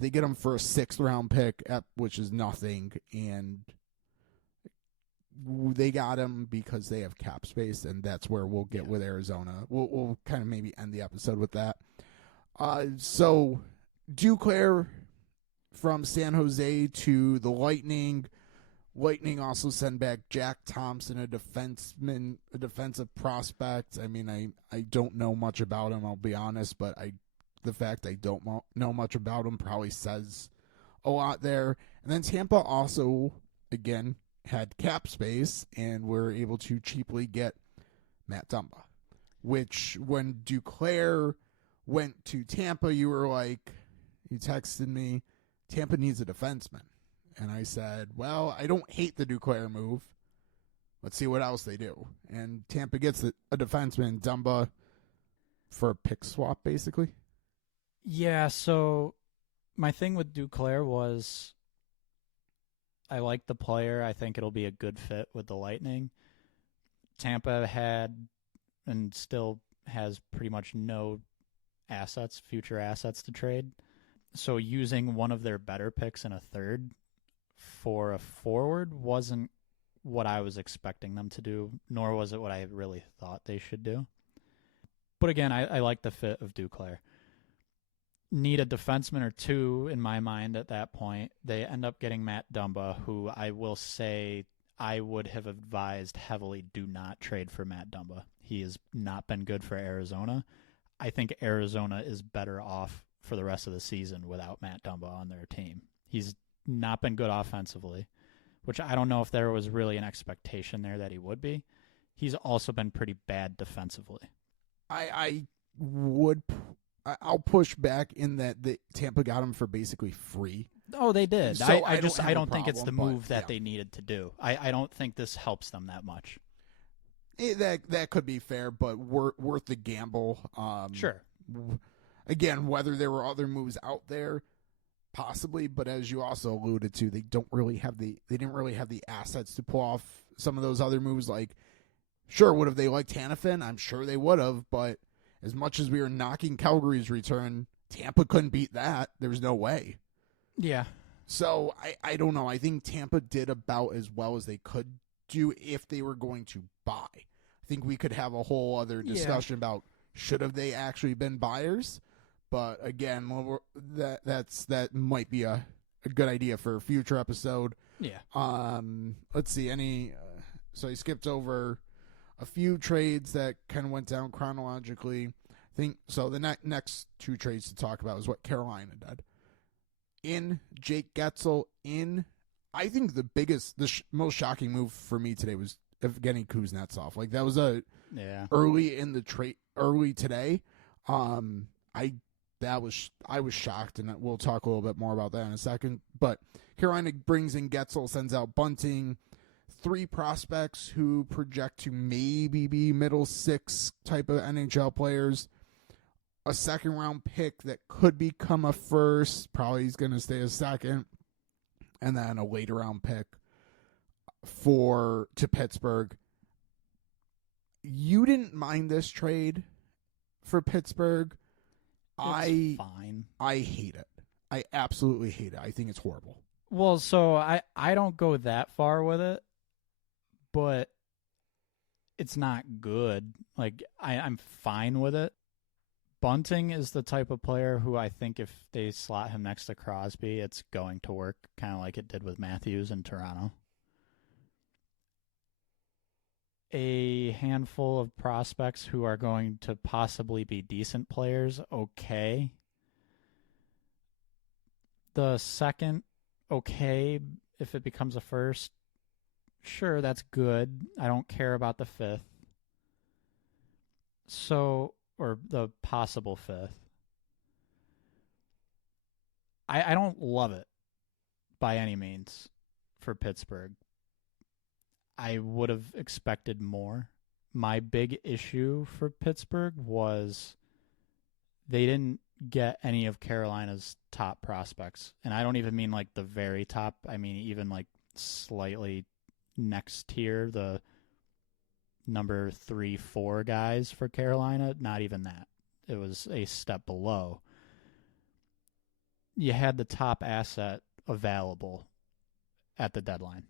They get him for a 6th-round pick, which is nothing, and they got him because they have cap space, and that's where we'll get with Arizona. We'll kind of maybe end the episode with that. So Duclair from San Jose to the Lightning. Lightning also send back Jack Thompson, a defensive prospect. I mean, I don't know much about him, I'll be honest, but the fact I don't know much about him probably says a lot there. And then Tampa also, again, had cap space and were able to cheaply get Matt Dumba, which when Duclair went to Tampa, you texted me, Tampa needs a defenseman. And I said, well, I don't hate the Duclair move. Let's see what else they do. And Tampa gets a defenseman, Dumba, for a pick swap, basically. Yeah, so my thing with Duclair was I like the player. I think it'll be a good fit with the Lightning. Tampa had and still has pretty much no future assets to trade. So using one of their better picks in a third for a forward wasn't what I was expecting them to do, nor was it what I really thought they should do. But again, I like the fit of Duclair. Need a defenseman or two in my mind at that point. They end up getting Matt Dumba, who I will say I would have advised heavily do not trade for Matt Dumba. He has not been good for Arizona. I think Arizona is better off for the rest of the season without Matt Dumba on their team. He's not been good offensively, which I don't know if there was really an expectation there that he would be. He's also been pretty bad defensively. I'll push back in that the Tampa got him for basically free. Oh, they did. So I don't think it's the move that they needed to do. I don't think this helps them that much. That could be fair, but worth the gamble. Sure. Again, whether there were other moves out there, possibly, but as you also alluded to, they didn't really have the assets to pull off some of those other moves. Like, sure, would have they liked Hannafin? I'm sure they would have, but as much as we were knocking Calgary's return, Tampa couldn't beat that. There's no way. Yeah. So I don't know. I think Tampa did about as well as they could do if they were going to buy. I think we could have a whole other discussion about should have they actually been buyers. But again, that might be a good idea for a future episode. Yeah. Let's see. So I skipped over a few trades that kind of went down chronologically. I think so. The next two trades to talk about is what Carolina did. In Jake Getzel. I think the most shocking move for me today was getting Kuznetsov. Like that was early in the trade, early today. I was shocked, and we'll talk a little bit more about that in a second. But Carolina brings in Getzel, sends out Bunting, 3 prospects who project to maybe be middle 6 type of NHL players, a second-round pick that could become a first, probably he's going to stay a second, and then a later-round pick to Pittsburgh. You didn't mind this trade for Pittsburgh. It's fine. I hate it. I absolutely hate it. I think it's horrible. Well, so I don't go that far with it, but it's not good. Like I'm fine with it. Bunting is the type of player who I think if they slot him next to Crosby, it's going to work, kind of like it did with Matthews in Toronto. A handful of prospects who are going to possibly be decent players, okay. The second, okay, if it becomes a first, sure, that's good. I don't care about the fifth. So, or the possible fifth. I don't love it by any means for Pittsburgh. I would have expected more. My big issue for Pittsburgh was they didn't get any of Carolina's top prospects. And I don't even mean like the very top. I mean even like slightly next tier, the number 3, 4 guys for Carolina. Not even that. It was a step below. You had the top asset available at the deadline.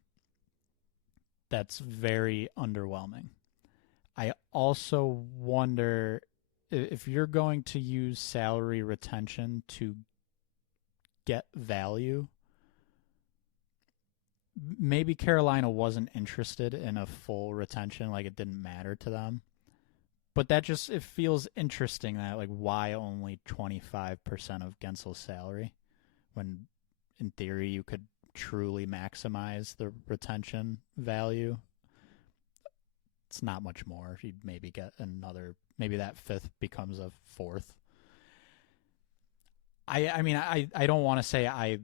That's very underwhelming. I also wonder if you're going to use salary retention to get value, maybe Carolina wasn't interested in a full retention, like it didn't matter to them. But that just, it feels interesting that, like, why only 25% of Gensel's salary when, in theory, you could truly maximize the retention value. It's not much more. You'd maybe get another, maybe that fifth becomes a fourth. I mean, I don't want to say I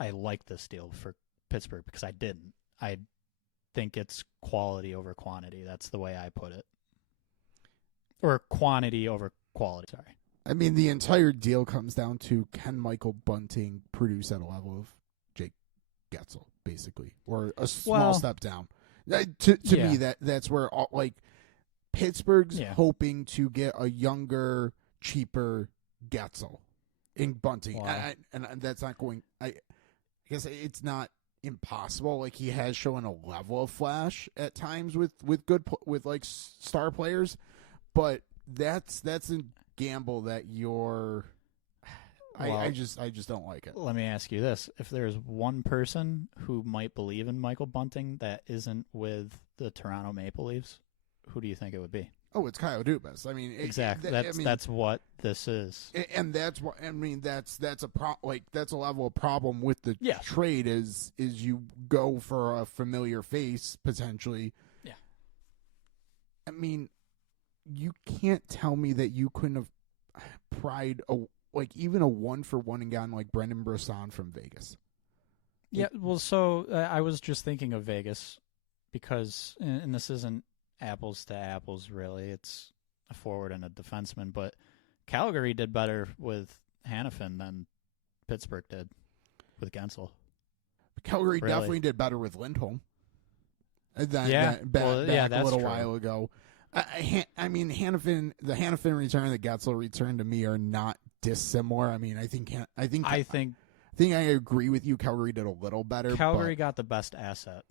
like this deal for Pittsburgh because I didn't. I think it's quality over quantity. That's the way I put it. Or quantity over quality, sorry. I mean, the entire deal comes down to can Michael Bunting produce at a level of Jake Getzel, basically, or a small step down. To me, that's where Pittsburgh's hoping to get a younger, cheaper Getzel in Bunting, and that's not going. I guess it's not impossible. Like he has shown a level of flash at times with star players, but that's a gamble that you're. I just don't like it. Let me ask you this. If there's one person who might believe in Michael Bunting that isn't with the Toronto Maple Leafs, who do you think it would be? Oh, it's Kyle Dubas. I mean, exactly. That's what this is, and that's what I mean. That's a level of problem with the trade is you go for a familiar face potentially. Yeah. I mean, you can't tell me that you couldn't have pried even a 1-for-1 and gotten like Brendan Brisson from Vegas. Yeah, well, so I was just thinking of Vegas because, and this isn't apples to apples really, it's a forward and a defenseman, but Calgary did better with Hannafin than Pittsburgh did with Gensel. Calgary definitely did better with Lindholm. Back that's a little true. while ago. I mean, the Hannafin return and the Gensel return to me are not dissimilar. I mean, I think I agree with you. Calgary did a little better. Calgary got the best asset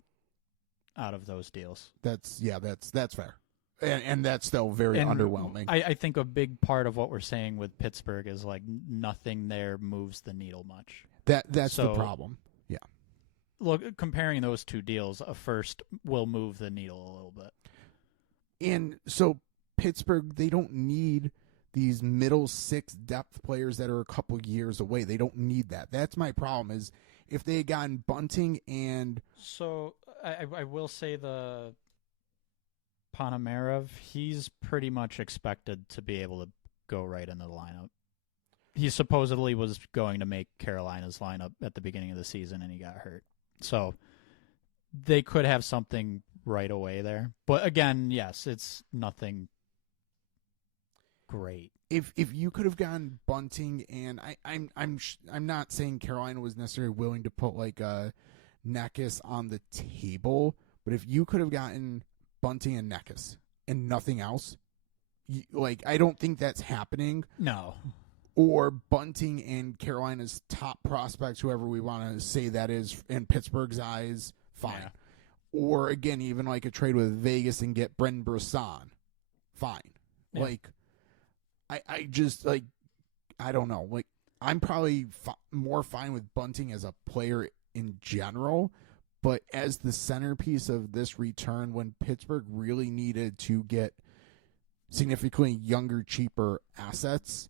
out of those deals. That's fair, and that's still very underwhelming. I think a big part of what we're saying with Pittsburgh is like nothing there moves the needle much. That's the problem. Yeah. Look, comparing those two deals, a first will move the needle a little bit. And so Pittsburgh, they don't need these middle six depth players that are a couple years away. They don't need that. That's my problem is if they had gotten Bunting and... So I will say the Ponomarev, he's pretty much expected to be able to go right into the lineup. He supposedly was going to make Carolina's lineup at the beginning of the season, and he got hurt. So they could have something right away there. But again, yes, it's nothing great. If you could have gotten Bunting, and I'm not saying Carolina was necessarily willing to put like a Necas on the table, but if you could have gotten Bunting and Necas and nothing else, I don't think that's happening. No. Or Bunting and Carolina's top prospects, whoever we want to say that is, in Pittsburgh's eyes, fine. Yeah. Or, again, even like a trade with Vegas and get Brendan Brisson, fine. Yeah. I just, I don't know. I'm probably more fine with Bunting as a player in general, but as the centerpiece of this return, when Pittsburgh really needed to get significantly younger, cheaper assets,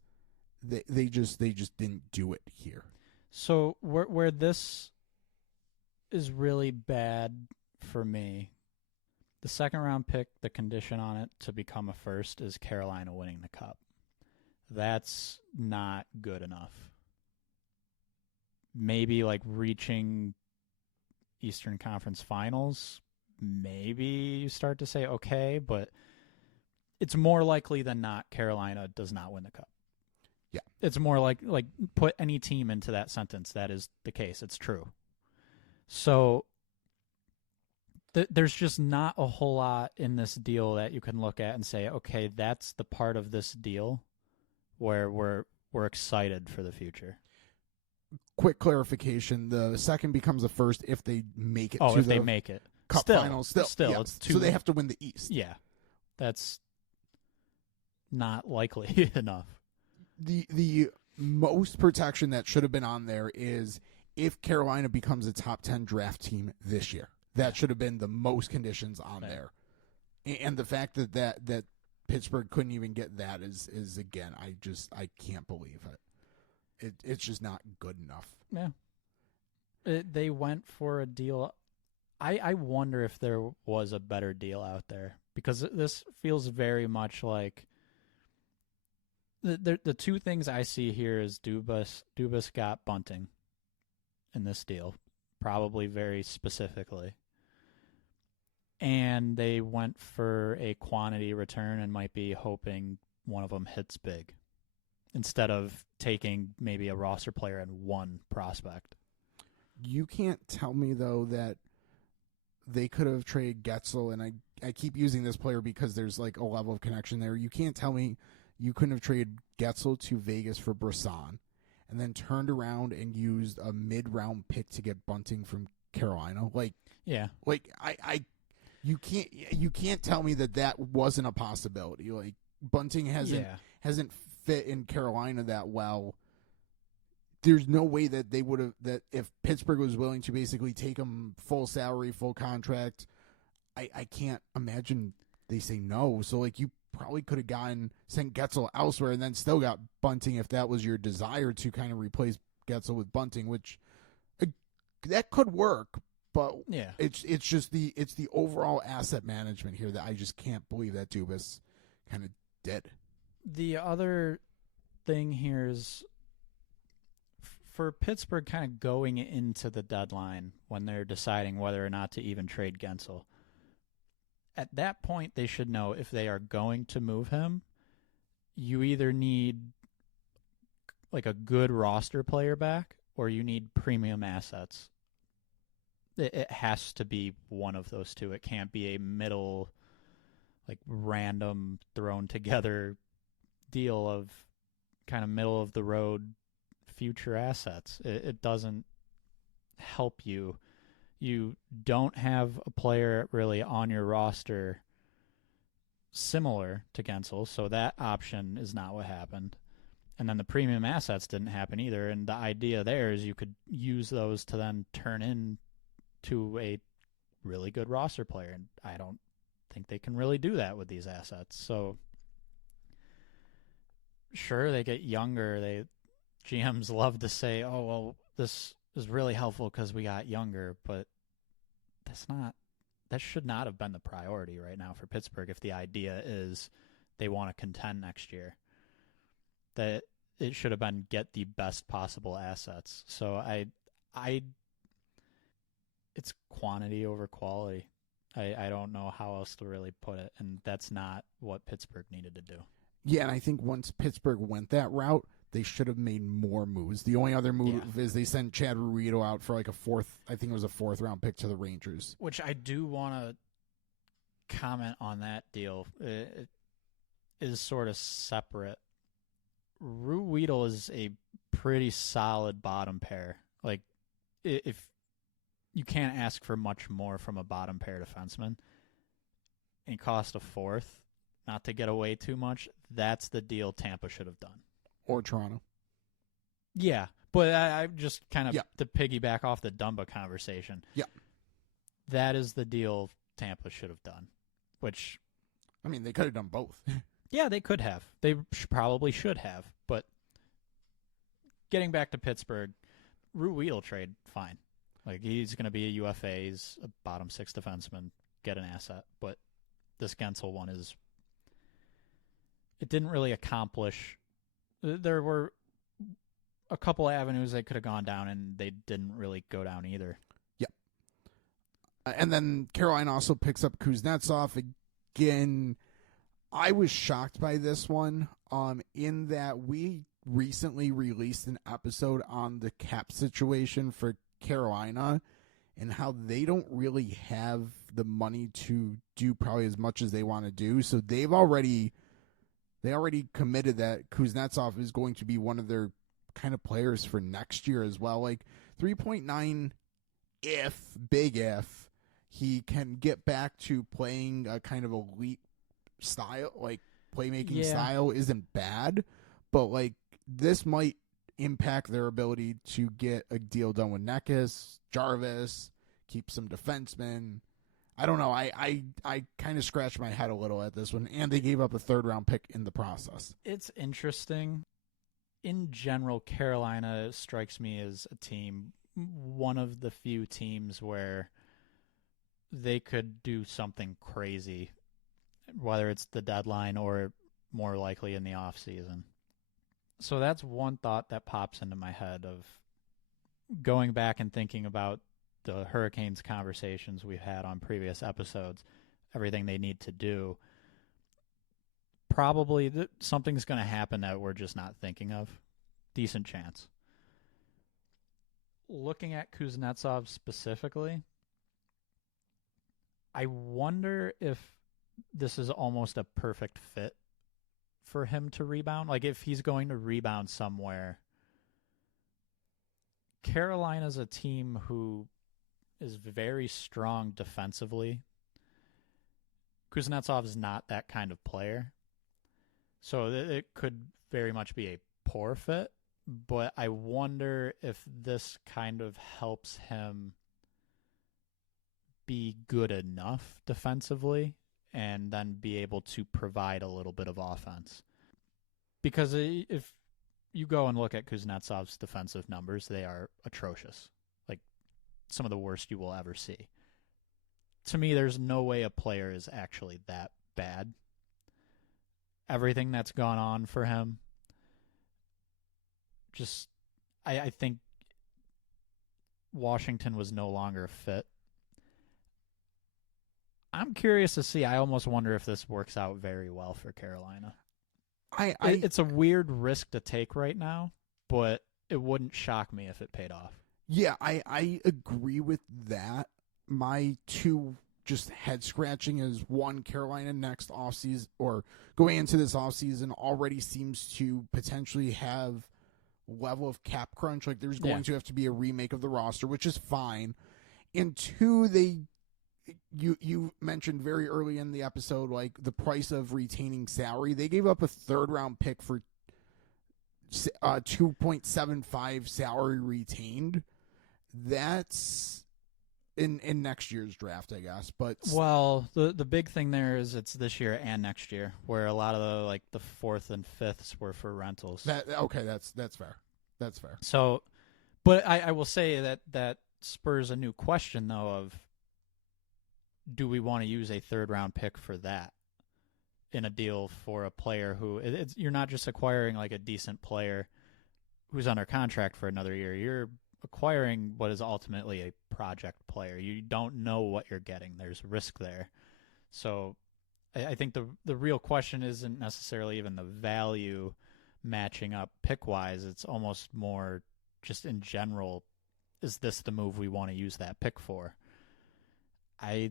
they just didn't do it here. So where this is really bad for me, the second round pick, the condition on it to become a first is Carolina winning the Cup. That's not good enough. Maybe reaching Eastern Conference Finals, maybe you start to say okay, but it's more likely than not Carolina does not win the Cup. Yeah. It's more like put any team into that sentence. That is the case. It's true. So there's just not a whole lot in this deal that you can look at and say, okay, that's the part of this deal where we're excited for the future. Quick clarification: the second becomes the first if they make it. If they make it, Cup finals. Still, yeah. So they have to win the East. Yeah, that's not likely enough. The most protection that should have been on there is if Carolina becomes a top 10 draft team this year. That should have been the most conditions on there. And the fact that Pittsburgh couldn't even get that is again, I can't believe it. It's just not good enough. Yeah. They went for a deal. I wonder if there was a better deal out there, because this feels very much like the two things I see here is Dubas got Bunting in this deal, probably very specifically. And they went for a quantity return and might be hoping one of them hits big instead of taking maybe a roster player and one prospect. You can't tell me, though, that they could have traded Gensel, and I keep using this player because there's a level of connection there. You can't tell me you couldn't have traded Gensel to Vegas for Brisson and then turned around and used a mid-round pick to get Bunting from Carolina. You can't tell me that wasn't a possibility. Bunting hasn't fit in Carolina that well. There's no way that they would have, that if Pittsburgh was willing to basically take him full salary, full contract, I can't imagine they say no. So you probably could have sent Gensel elsewhere and then still got Bunting if that was your desire to kind of replace Gensel with Bunting, which that could work. But yeah, it's just the overall asset management here that I just can't believe that Dubas kind of did. The other thing here is for Pittsburgh kind of going into the deadline when they're deciding whether or not to even trade Gensel. At that point, they should know if they are going to move him, you either need like a good roster player back or you need premium assets. It has to be one of those two. It can't be a middle, like random thrown together deal of kind of middle of the road future assets. It doesn't help you. You don't have a player really on your roster similar to Gensel, so that option is not what happened. And then the premium assets didn't happen either. And the idea there is you could use those to then turn into a really good roster player. And I don't think they can really do that with these assets. So sure, they get younger. GMs love to say, oh, well, this is really helpful because we got younger. But that should not have been the priority right now for Pittsburgh if the idea is they want to contend next year. That it should have been get the best possible assets. So it's quantity over quality. I don't know how else to really put it, and that's not what Pittsburgh needed to do. Yeah, and I think once Pittsburgh went that route, they should have made more moves. The only other move is they sent Chad Ruido out for like a fourth round pick to the Rangers. Which I do want to comment on that deal. It is sort of separate. Ruido is a pretty solid bottom pair. Like, if you can't ask for much more from a bottom pair defenseman, and cost a fourth, not to get away too much, that's the deal Tampa should have done. Or Toronto. Yeah, but I just kind of, to piggyback off the Dumba conversation, that is the deal Tampa should have done, which... I mean, they could have done both. Yeah, they could have. They probably should have. But getting back to Pittsburgh, Ruido trade, fine. Like, he's going to be a UFA. He's a bottom six defenseman. Get an asset. But this Gensel one is... It didn't really accomplish... There were a couple avenues they could have gone down, and they didn't really go down either. Yep. And then Carolina also picks up Kuznetsov. Again... I was shocked by this one in that we recently released an episode on the cap situation for Carolina and how they don't really have the money to do probably as much as they want to do. So they already committed that Kuznetsov is going to be one of their kind of players for next year as well. Like 3.9 big if he can get back to playing a kind of elite style, like playmaking style isn't bad, but like this might impact their ability to get a deal done with Necas, Jarvis, keep some defensemen. I don't know. I kind of scratched my head a little at this one, and they gave up a third round pick in the process. It's interesting. In general, Carolina strikes me as a team, one of the few teams where they could do something crazy, whether it's the deadline or more likely in the off season. So that's one thought that pops into my head of going back and thinking about the Hurricanes conversations we've had on previous episodes, everything they need to do. Probably something's going to happen that we're just not thinking of. Decent chance. Looking at Kuznetsov specifically, I wonder if this is almost a perfect fit for him to rebound. Like, if he's going to rebound somewhere, Carolina's a team who is very strong defensively. Kuznetsov is not that kind of player. So it could very much be a poor fit, but I wonder if this kind of helps him be good enough defensively and then be able to provide a little bit of offense. Because if you go and look at Kuznetsov's defensive numbers, they are atrocious. Like, some of the worst you will ever see. To me, there's no way a player is actually that bad. Everything that's gone on for him, just, I think Washington was no longer a fit. I'm curious to see. I almost wonder if this works out very well for Carolina. It's a weird risk to take right now, but it wouldn't shock me if it paid off. Yeah, I agree with that. My two just head scratching is one, Carolina next offseason or going into this offseason already seems to potentially have level of cap crunch. Like there's going to have to be a remake of the roster, which is fine. And two, you mentioned very early in the episode, like the price of retaining salary. They gave up a 3rd-round pick for 2.75 salary retained. That's in next year's draft, I guess. But well, the big thing there is it's this year and next year, where a lot of the 4th and 5ths were for rentals. That's fair. That's fair. So, but I will say that spurs a new question though of, do we want to use a 3rd-round pick for that in a deal for a player who you're not just acquiring like a decent player who's under contract for another year. You're acquiring what is ultimately a project player. You don't know what you're getting. There's risk there. So I think the real question isn't necessarily even the value matching up pick-wise. It's almost more just in general, is this the move we want to use that pick for? I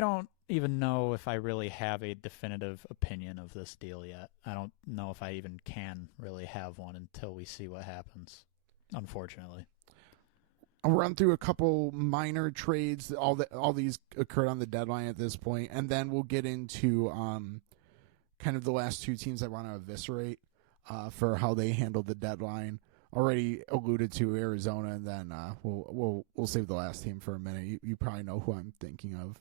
don't even know if I really have a definitive opinion of this deal yet. I don't know if I even can really have one until we see what happens, unfortunately. I'll run through a couple minor trades. All these occurred on the deadline at this point, and then we'll get into kind of the last two teams I want to eviscerate for how they handled the deadline. Already alluded to Arizona, and then we'll save the last team for a minute. You probably know who I'm thinking of.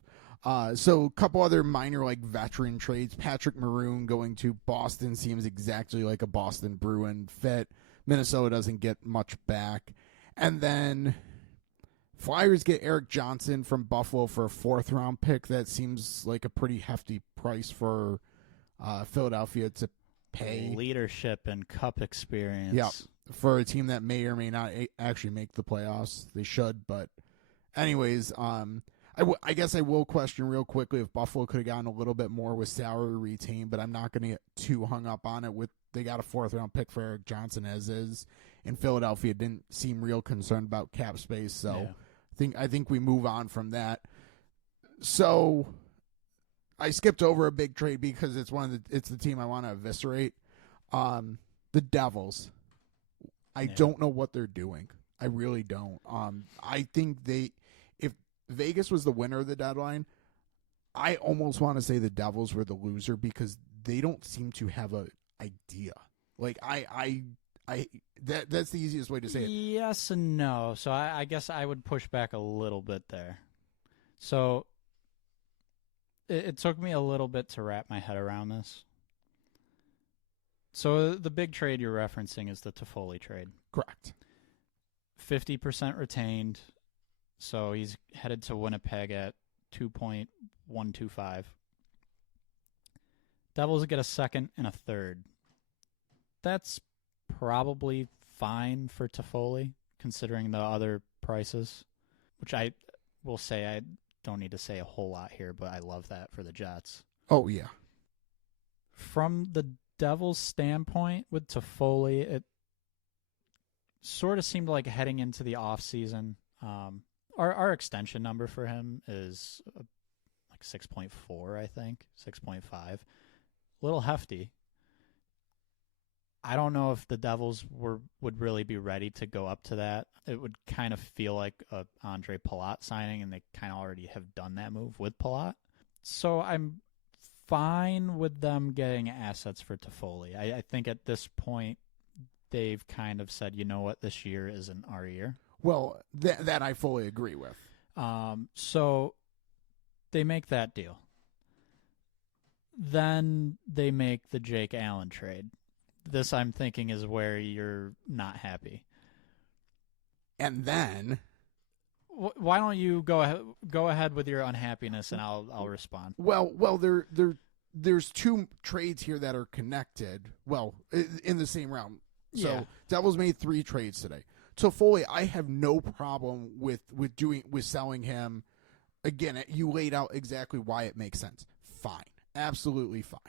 So a couple other minor like veteran trades. Patrick Maroon going to Boston seems exactly like a Boston Bruin fit. Minnesota doesn't get much back. And then Flyers get Eric Johnson from Buffalo for a 4th-round pick. That seems like a pretty hefty price for Philadelphia to pay. Leadership and cup experience. Yep. For a team that may or may not actually make the playoffs. They should, but anyways, I guess I will question real quickly if Buffalo could have gotten a little bit more with salary retained, but I'm not going to get too hung up on it. They got a 4th-round pick for Eric Johnson as is, and Philadelphia didn't seem real concerned about cap space, so I think we move on from that. So I skipped over a big trade because it's the team I want to eviscerate. The Devils. I don't know what they're doing. I really don't. I think if Vegas was the winner of the deadline, I almost want to say the Devils were the loser because they don't seem to have an idea. Like that's the easiest way to say it. Yes and no. So I guess I would push back a little bit there. So it took me a little bit to wrap my head around this. So the big trade you're referencing is the Toffoli trade. Correct. 50% retained. So he's headed to Winnipeg at 2.125. Devils get a 2nd and a 3rd. That's probably fine for Toffoli, considering the other prices, which I will say I don't need to say a whole lot here, but I love that for the Jets. Oh, yeah. From the Devils' standpoint with Toffoli, it sort of seemed like heading into the offseason. Our extension number for him is like 6.4, I think, 6.5. A little hefty. I don't know if the Devils would really be ready to go up to that. It would kind of feel like a Andre Palat signing, and they kind of already have done that move with Palat. So I'm fine with them getting assets for Toffoli. I think at this point they've kind of said, you know what, this year isn't our year. Well, that I fully agree with. So they make that deal. Then they make the Jake Allen trade. This, I'm thinking, is where you're not happy. And then, why don't you go ahead with your unhappiness, and I'll respond. Well, there's two trades here that are connected. Well, in the same round. So Devils made 3 trades today. Toffoli, I have no problem with selling him. Again, you laid out exactly why it makes sense. Fine, absolutely fine.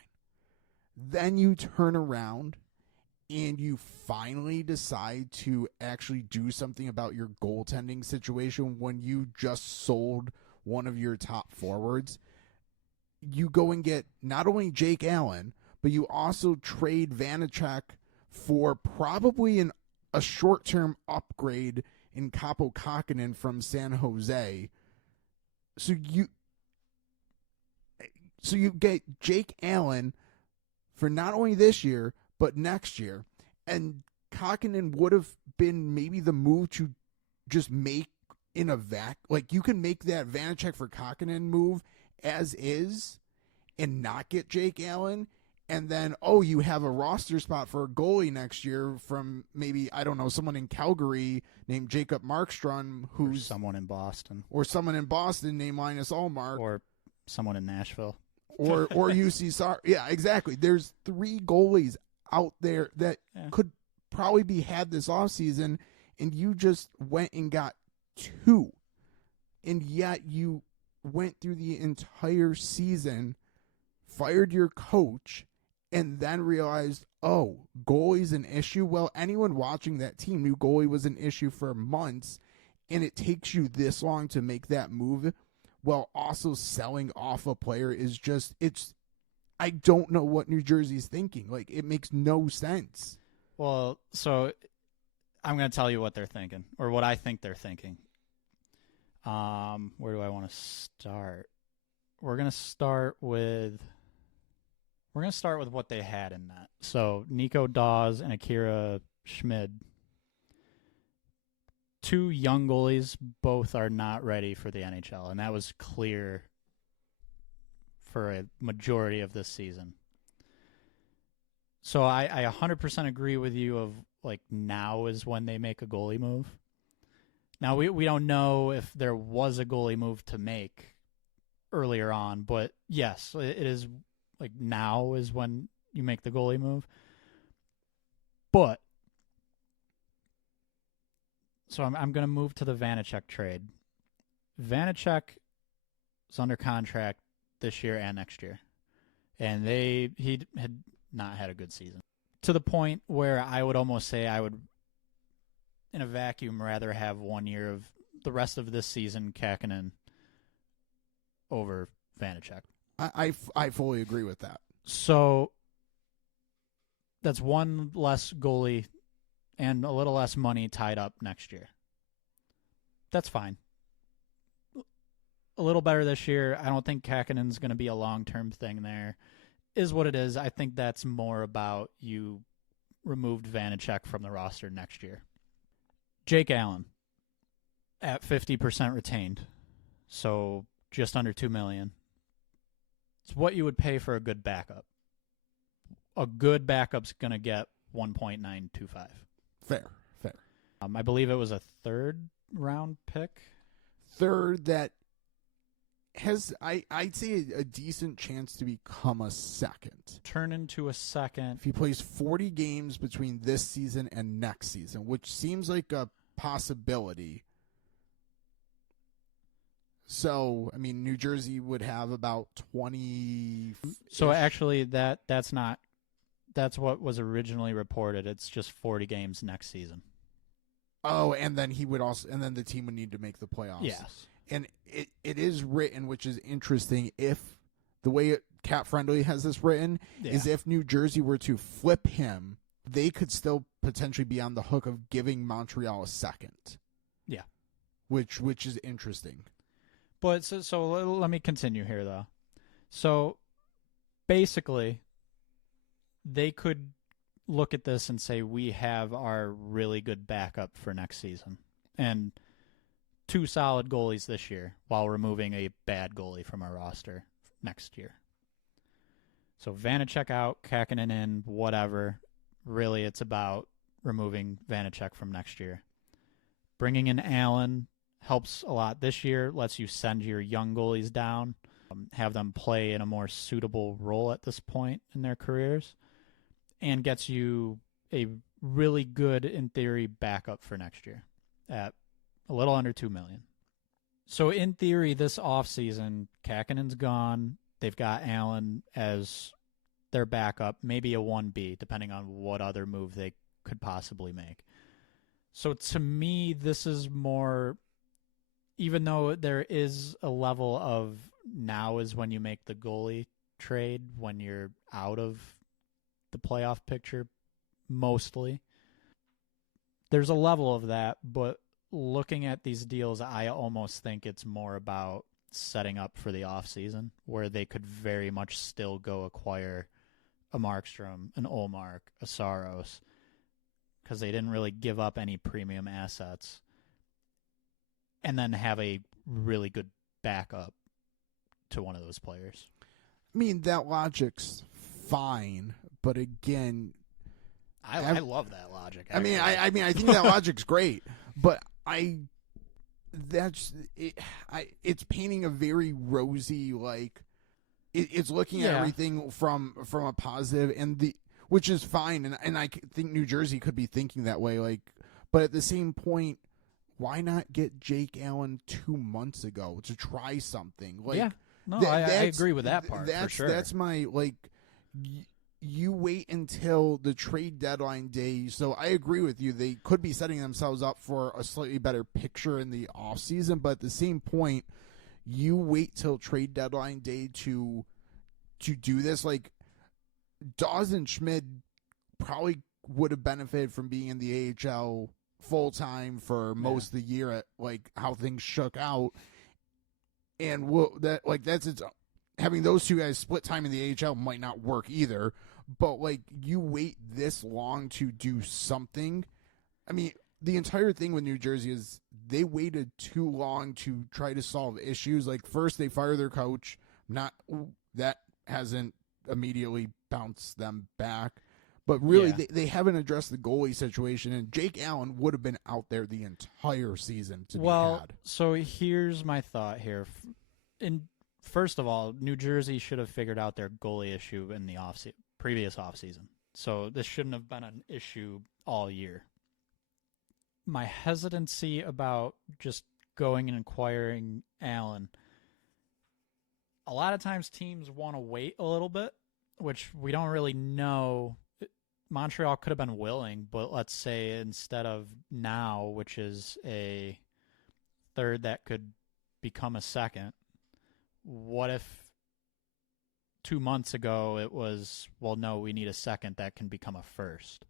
Then you turn around and you finally decide to actually do something about your goaltending situation when you just sold one of your top forwards, you go and get not only Jake Allen, but you also trade Vanacek for probably a short-term upgrade in Kaapo Kähkönen from San Jose. So you get Jake Allen for not only this year, but next year. And Kähkönen would have been maybe the move to just make in a like you can make that Vanacek for Kähkönen move as is and not get Jake Allen. And then, you have a roster spot for a goalie next year from maybe, I don't know, someone in Calgary named Jacob Markstrom, who's or someone in Boston. Or someone in Boston named Linus Ullmark. Or someone in Nashville. Or UC Sar. Yeah, exactly. There's 3 goalies out there that could probably be had this offseason, and you just went and got 2. And yet you went through the entire season, fired your coach, and then realized, goalie's an issue. Well, anyone watching that team knew goalie was an issue for months, and it takes you this long to make that move while also selling off a player is just, I don't know what New Jersey's thinking. Like, it makes no sense. Well, so I'm going to tell you what they're thinking, or what I think they're thinking. Where do I want to start? We're going to start with what they had in that. So Nico Dawes and Akira Schmid, 2 young goalies, both are not ready for the NHL, and that was clear for a majority of this season. So I 100% agree with you of, like, now is when they make a goalie move. Now, we don't know if there was a goalie move to make earlier on, but yes, it is, like, now is when you make the goalie move. But, so I'm going to move to the Vanacek trade. Vanacek is under contract this year and next year. And he had not had a good season. To the point where I would almost say I would, in a vacuum, rather have 1 year of the rest of this season Kähkönen over Vanacek. I fully agree with that. So that's 1 less goalie and a little less money tied up next year. That's fine. A little better this year. I don't think Kähkönen's going to be a long-term thing there. Is what it is. I think that's more about you removed Vanacek from the roster next year. Jake Allen at 50% retained, so just under $2 million. It's what you would pay for a good backup. A good backup's going to get 1.925. Fair. I believe it was a 3rd round pick. 3rd that has, I'd say, a decent chance to become a 2nd. Turn into a 2nd. If he plays 40 games between this season and next season, which seems like a possibility. So, I mean, New Jersey would have about 20. So actually, that's what was originally reported. It's just 40 games next season. Oh, and then the team would need to make the playoffs. Yes. And it is written, which is interesting, if the way Cap Friendly has this written is if New Jersey were to flip him, they could still potentially be on the hook of giving Montreal a 2nd. Yeah. Which is interesting. But so let me continue here, though. So basically, they could look at this and say, we have our really good backup for next season. And 2 solid goalies this year while removing a bad goalie from our roster next year. So Vanacek out, Kähkönen in, whatever. Really, it's about removing Vanacek from next year. Bringing in Allen helps a lot this year, lets you send your young goalies down, have them play in a more suitable role at this point in their careers, and gets you a really good, in theory, backup for next year at a little under $2 million. So in theory, this offseason, Kähkönen's gone. They've got Allen as their backup, maybe a 1B, depending on what other move they could possibly make. So to me, this is more, even though there is a level of now is when you make the goalie trade when you're out of the playoff picture, mostly. There's a level of that, but looking at these deals, I almost think it's more about setting up for the offseason, where they could very much still go acquire a Markstrom, an Ullmark, a Saros, because they didn't really give up any premium assets, and then have a really good backup to one of those players. I mean, that logic's fine, but again, I love that logic. I mean, I think that logic's great, but it's painting a very rosy, like it's looking at everything from a positive, and which is fine, and I think New Jersey could be thinking that way, like, but at the same point, why not get Jake Allen 2 months ago to try something? Like, yeah, no, I agree with that part for sure. That's my, like, you wait until the trade deadline day. So I agree with you. They could be setting themselves up for a slightly better picture in the offseason, but at the same point, you wait till trade deadline day to do this. Like, Dawes and Schmidt probably would have benefited from being in the AHL full-time for most of the year at, like, how things shook out. And having those two guys split time in the AHL might not work either. But, like, you wait this long to do something. I mean, the entire thing with New Jersey is they waited too long to try to solve issues. Like, first they fire their coach. That hasn't immediately bounced them back. But really, they haven't addressed the goalie situation. And Jake Allen would have been out there the entire season to be had. So here's my thought here. First of all, New Jersey should have figured out their goalie issue in the previous offseason. So this shouldn't have been an issue all year. My hesitancy about just going and acquiring Allen, a lot of times teams want to wait a little bit, which we don't really know. Montreal could have been willing, but let's say instead of now, which is a third that could become a second, what if 2 months ago it was, well, no, we need a second that can become a first?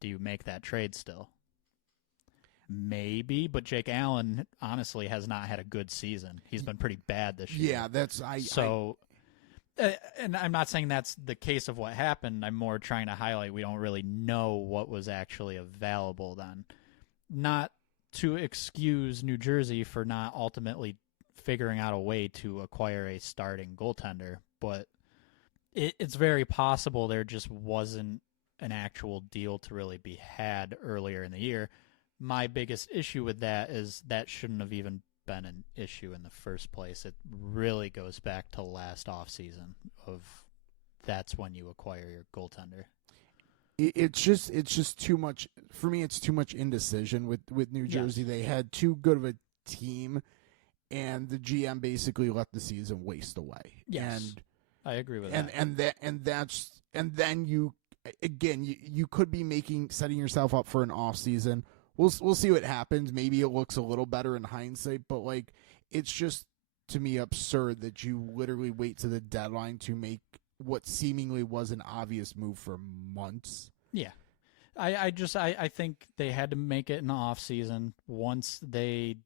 Do you make that trade still? Maybe, but Jake Allen honestly has not had a good season. He's been pretty bad this year. Yeah, and I'm not saying that's the case of what happened. I'm more trying to highlight we don't really know what was actually available then. Not to excuse New Jersey for not ultimately figuring out a way to acquire a starting goaltender, but it's very possible there just wasn't an actual deal to really be had earlier in the year. My biggest issue with that is that shouldn't have even been an issue in the first place. It really goes back to last offseason of that's when you acquire your goaltender. It's just too much for me. It's too much indecision with New Jersey. Yes. They had too good of a team, and the GM basically let the season waste away. Yes, and I agree with that. And then you could be setting yourself up for an off season. We'll see what happens. Maybe it looks a little better in hindsight, but, like, it's just, to me, absurd that you literally wait to the deadline to make what seemingly was an obvious move for months. Yeah. I think they had to make it in the off season. Once they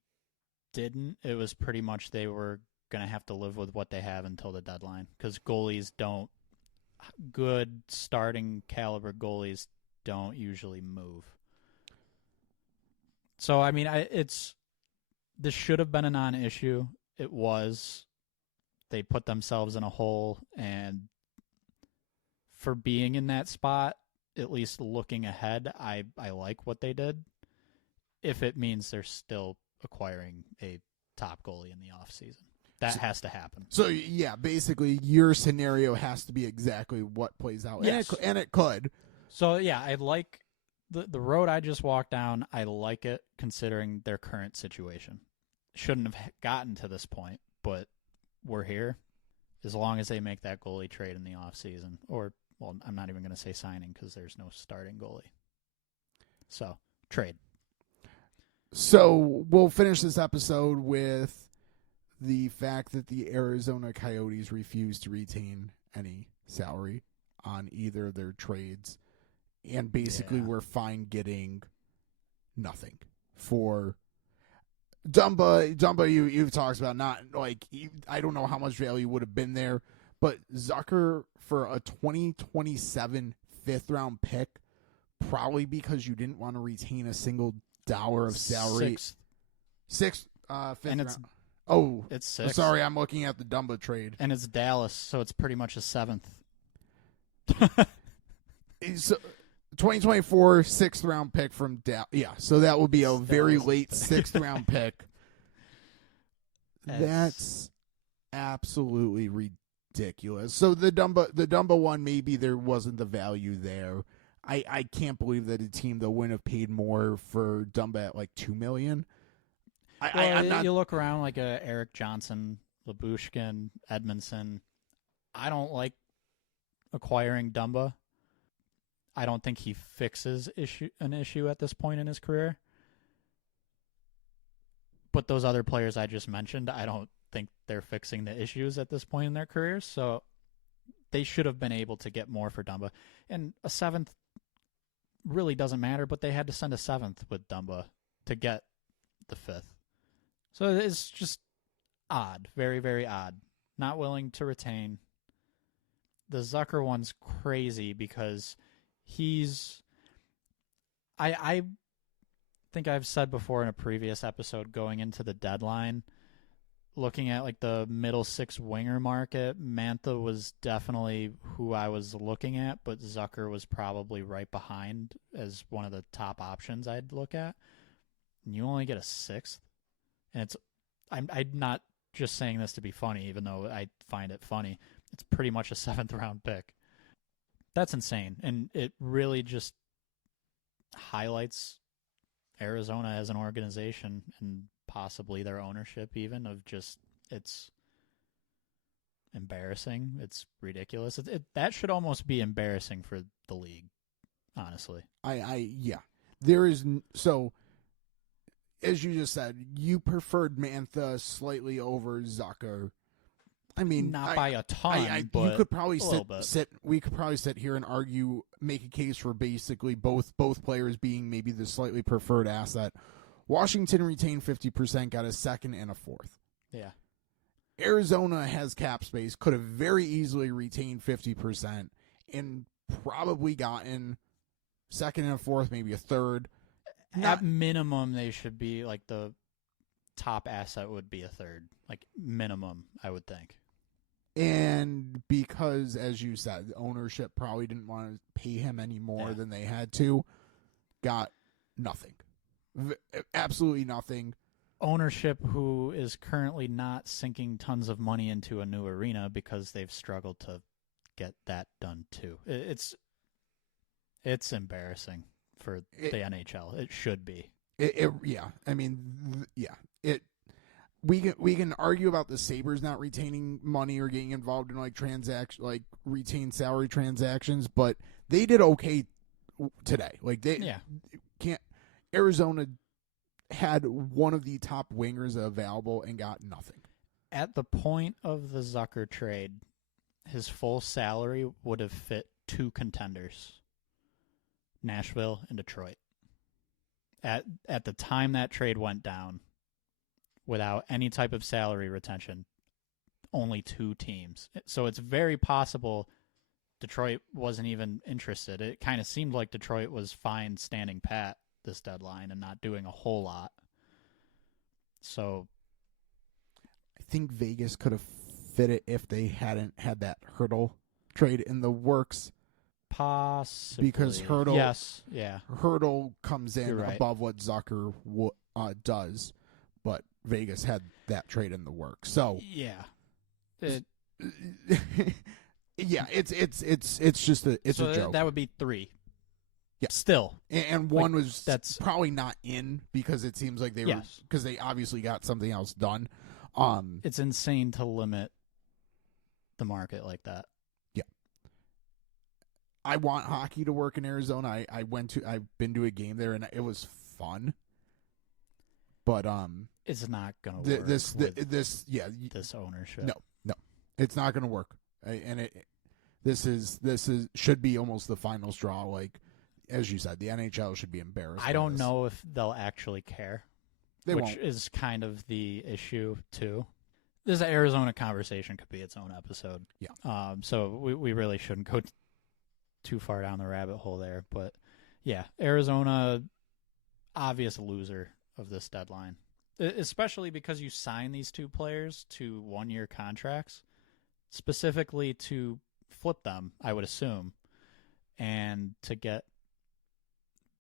didn't, it was pretty much they were going to have to live with what they have until the deadline, because good starting caliber goalies don't usually move. So, I mean, this should have been a non-issue. It was. They put themselves in a hole, and for being in that spot, at least looking ahead, I like what they did. If it means they're still acquiring a top goalie in the offseason. That has to happen. So, yeah, basically your scenario has to be exactly what plays out. Yes. And it could. So, yeah, I like the road I just walked down. I like it considering their current situation. Shouldn't have gotten to this point, but we're here. as long as they make that goalie trade in the offseason. Or, well, I'm not even going to say signing because there's no starting goalie. So, trade. So we'll finish this episode with the fact that the Arizona Coyotes refuse to retain any salary on either of their trades, and basically we're fine getting nothing for Dumba. You've talked about not like I don't know how much value would have been there, but Zucker for a 2027 fifth-round pick, probably because you didn't want to retain a single dollar of salary. Sixth, fifth and it's round. Oh, it's sixth. Sorry, I'm looking at the Dumba trade. And it's Dallas, so it's pretty much a seventh. So, 2024 sixth round pick from Dallas. Yeah, so that would be a very late sixth round pick. That's absolutely ridiculous. So the Dumba one, maybe there wasn't the value there. I can't believe that a team that wouldn't have paid more for Dumba at like $2 million. You look around like Eric Johnson, Labushkin, Edmondson. I don't like acquiring Dumba. I don't think he fixes an issue at this point in his career. But those other players I just mentioned, I don't think they're fixing the issues at this point in their careers. So they should have been able to get more for Dumba. And a seventh really doesn't matter, but they had to send a seventh with Dumba to get the fifth. So it's just odd. Very, very odd. Not willing to retain. The Zucker one's crazy because I think I've said before in a previous episode, going into the deadline, looking at like the middle six winger market, Mantha was definitely who I was looking at, but Zucker was probably right behind as one of the top options I'd look at. And you only get a sixth. And I'm not just saying this to be funny, even though I find it funny. It's pretty much a seventh round pick. That's insane. And it really just highlights Arizona as an organization and possibly their ownership even of just, it's embarrassing. It's ridiculous. That should almost be embarrassing for the league, honestly. Yeah. There is, so as you just said, you preferred Mantha slightly over Zucker. I mean, not by a ton, but you could probably we could probably sit here and argue, make a case for basically both players being maybe the slightly preferred asset. Washington retained 50%, got a second and a fourth. Yeah. Arizona has cap space, could have very easily retained 50% and probably gotten second and a fourth, maybe a third. At minimum, they should be like the top asset would be a third, like minimum, I would think. And because, as you said, ownership probably didn't want to pay him any more than they had to, got nothing. Absolutely nothing. Ownership who is currently not sinking tons of money into a new arena because they've struggled to get that done too. It's embarrassing for the NHL. It should be. Yeah. I mean, yeah. We can argue about the Sabres not retaining money or getting involved in retained salary transactions, but they did okay today. Like can't. Arizona had one of the top wingers available and got nothing. At the point of the Zucker trade, his full salary would have fit two contenders, Nashville and Detroit. At the time that trade went down, without any type of salary retention, only two teams. So it's very possible Detroit wasn't even interested. It kind of seemed like Detroit was fine standing pat this deadline and not doing a whole lot. So I think Vegas could have fit it if they hadn't had that Hurdle trade in the works. Possibly. Because Hurdle, yes, yeah. Hurdle comes in right. above what Zucker does, but Vegas had that trade in the works. So yeah, yeah, it's just a joke. That would be three. Yeah, still, and one that's probably not in because it seems like because they obviously got something else done. It's insane to limit the market like that. Yeah. I want hockey to work in Arizona. I've been to a game there and it was fun. But it's not going to work this ownership. No. It's not going to work. And this should be almost the final straw. Like, as you said, the NHL should be embarrassed. I don't know if they'll actually care. They which won't. Is kind of the issue too. This Arizona conversation could be its own episode. Yeah. So we really shouldn't go too far down the rabbit hole there. But yeah, Arizona, obvious loser of this deadline, especially because you sign these two players to 1-year contracts, specifically to flip them, I would assume, and to get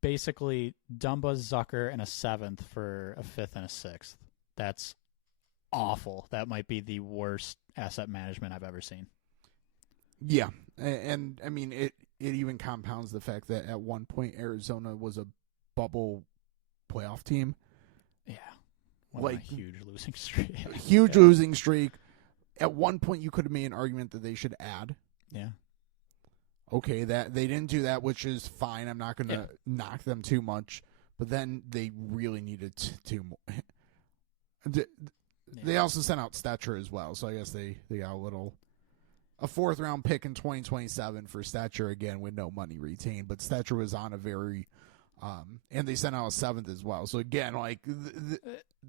basically Dumba, Zucker, and a 7th for a 5th and a 6th. That's awful. That might be the worst asset management I've ever seen. Yeah, and I mean it even compounds the fact that at one point Arizona was a bubble playoff team. Yeah, a huge losing streak. Losing streak. At one point, you could have made an argument that they should add. Yeah. Okay, that they didn't do that, which is fine. I'm not going to knock them too much, but then they really needed to. They also sent out Stetcher as well, so I guess they got a 4th round pick in 2027 for Stetcher again with no money retained. But Stetcher was on a very, and they sent out a 7th as well. So again, like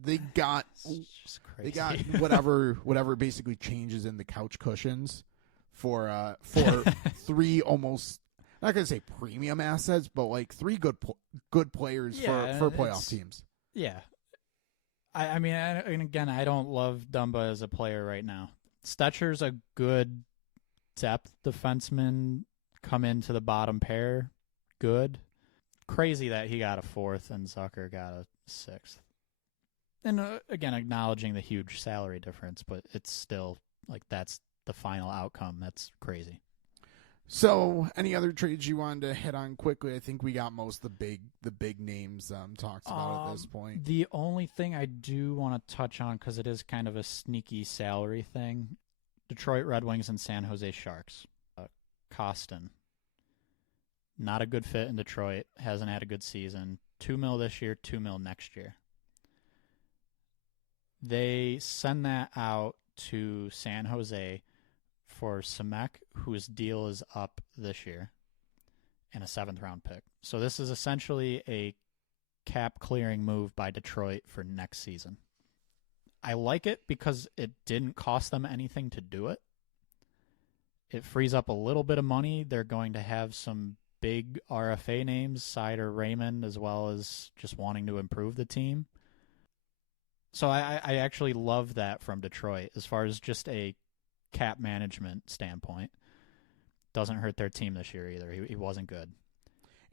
they got whatever basically changes in the couch cushions for 3 almost, not gonna say premium assets, but like 3 good players for playoff teams. Yeah. I mean, and again, I don't love Dumba as a player right now. Stetcher's a good depth defenseman, come into the bottom pair, good. Crazy that he got a 4th and Zucker got a 6th. And again, acknowledging the huge salary difference, but it's still like that's the final outcome. That's crazy. So, any other trades you wanted to hit on quickly? I think we got most of the big names talked about at this point. The only thing I do want to touch on, because it is kind of a sneaky salary thing, Detroit Red Wings and San Jose Sharks. Costin, not a good fit in Detroit, hasn't had a good season. $2 million this year, $2 million next year. They send that out to San Jose for Semek, whose deal is up this year, and a 7th round pick. So this is essentially a cap clearing move by Detroit for next season. I like it because it didn't cost them anything to do it. It frees up a little bit of money. They're going to have some big RFA names, Sider, Raymond, as well as just wanting to improve the team. So I actually love that from Detroit as far as just a cap management standpoint. Doesn't hurt their team this year either. He wasn't good.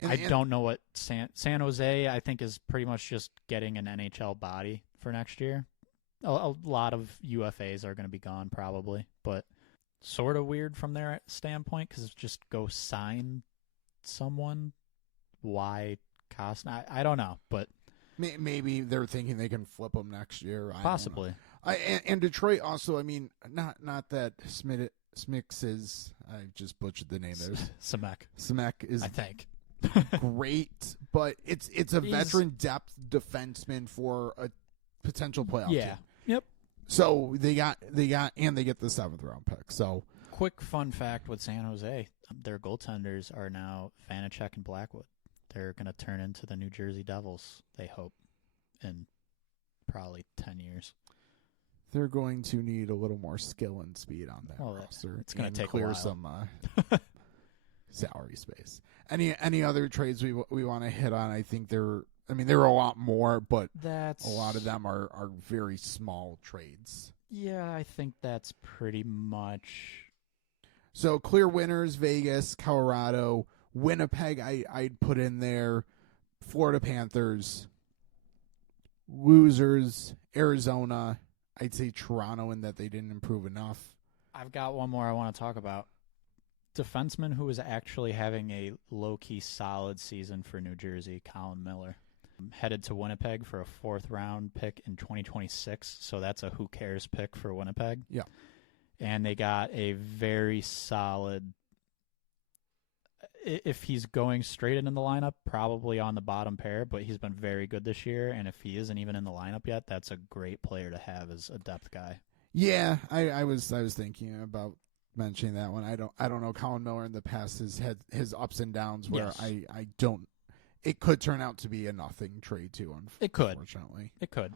I don't know what San Jose, I think, is pretty much just getting an NHL body for next year. A lot of UFAs are going to be gone probably, but sort of weird from their standpoint because just go sign someone. Why cost? I don't know, but maybe they're thinking they can flip them next year. Possibly. And Detroit also, I mean, not that Smix is, I just butchered the name there. Semek is, I think, great, but it's a veteran depth defenseman for a potential playoff team. Yep. So they get the 7th round pick. So quick fun fact with San Jose, their goaltenders are now Vanacek and Blackwood. They're going to turn into the New Jersey Devils, they hope, in probably 10 years. They're going to need a little more skill and speed on that roster. It's going to take clear a while. Some salary space. Any other trades we want to hit on? I think there are a lot more, but a lot of them are very small trades. Yeah, I think that's pretty much. So clear winners: Vegas, Colorado, Winnipeg. I'd put in there. Florida Panthers. Losers: Arizona. I'd say Toronto in that they didn't improve enough. I've got one more I want to talk about. Defenseman who is actually having a low-key solid season for New Jersey, Colin Miller. Headed to Winnipeg for a 4th round pick in 2026, so that's a who cares pick for Winnipeg. Yeah. and they got a very solid. If he's going straight into the lineup, probably on the bottom pair, but he's been very good this year. And if he isn't even in the lineup yet, that's a great player to have as a depth guy. Yeah, I was thinking about mentioning that one. I don't know. Colin Miller in the past has had his ups and downs where Yes. I don't. It could turn out to be a nothing trade too. It could. Unfortunately, it could.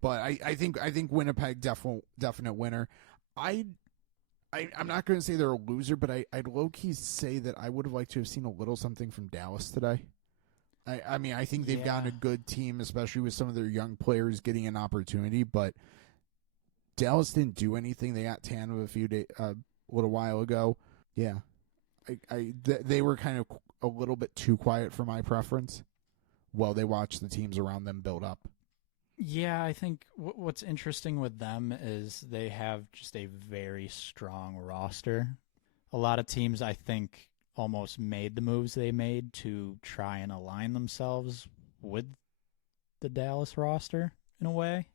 But I think Winnipeg definite winner. I'm not going to say they're a loser, but I'd low-key say that I would have liked to have seen a little something from Dallas today. I mean, I think they've gotten a good team, especially with some of their young players getting an opportunity, but Dallas didn't do anything. They got Tanev a little while ago. Yeah. They were kind of a little bit too quiet for my preference while they watched the teams around them build up. Yeah, I think what's interesting with them is they have just a very strong roster. A lot of teams, I think, almost made the moves they made to try and align themselves with the Dallas roster in a way,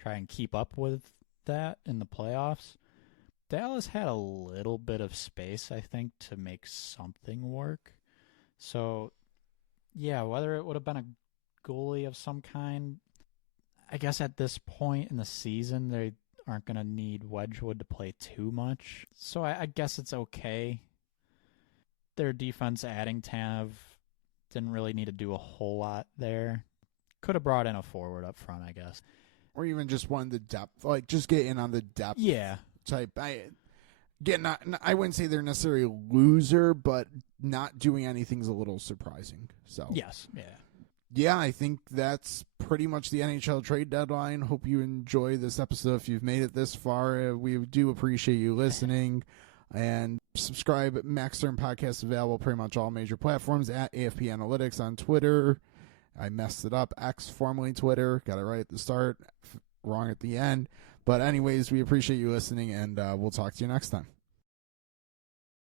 try and keep up with that in the playoffs. Dallas had a little bit of space, I think, to make something work. So, yeah, whether it would have been a goalie of some kind, I guess at this point in the season, they aren't going to need Wedgwood to play too much. So I guess it's okay. Their defense adding Tanev didn't really need to do a whole lot there. Could have brought in a forward up front, I guess. Or even just one of the depth, like just get in on the depth type. I wouldn't say they're necessarily a loser, but not doing anything is a little surprising. So yes, yeah, I think that's pretty much the NHL trade deadline. Hope you enjoy this episode. If you've made it this far, we do appreciate you listening. And subscribe. Max Stern Podcast available pretty much all major platforms at AFP Analytics on Twitter. I messed it up. X, formerly Twitter. Got it right at the start, wrong at the end. But anyways, we appreciate you listening, and we'll talk to you next time.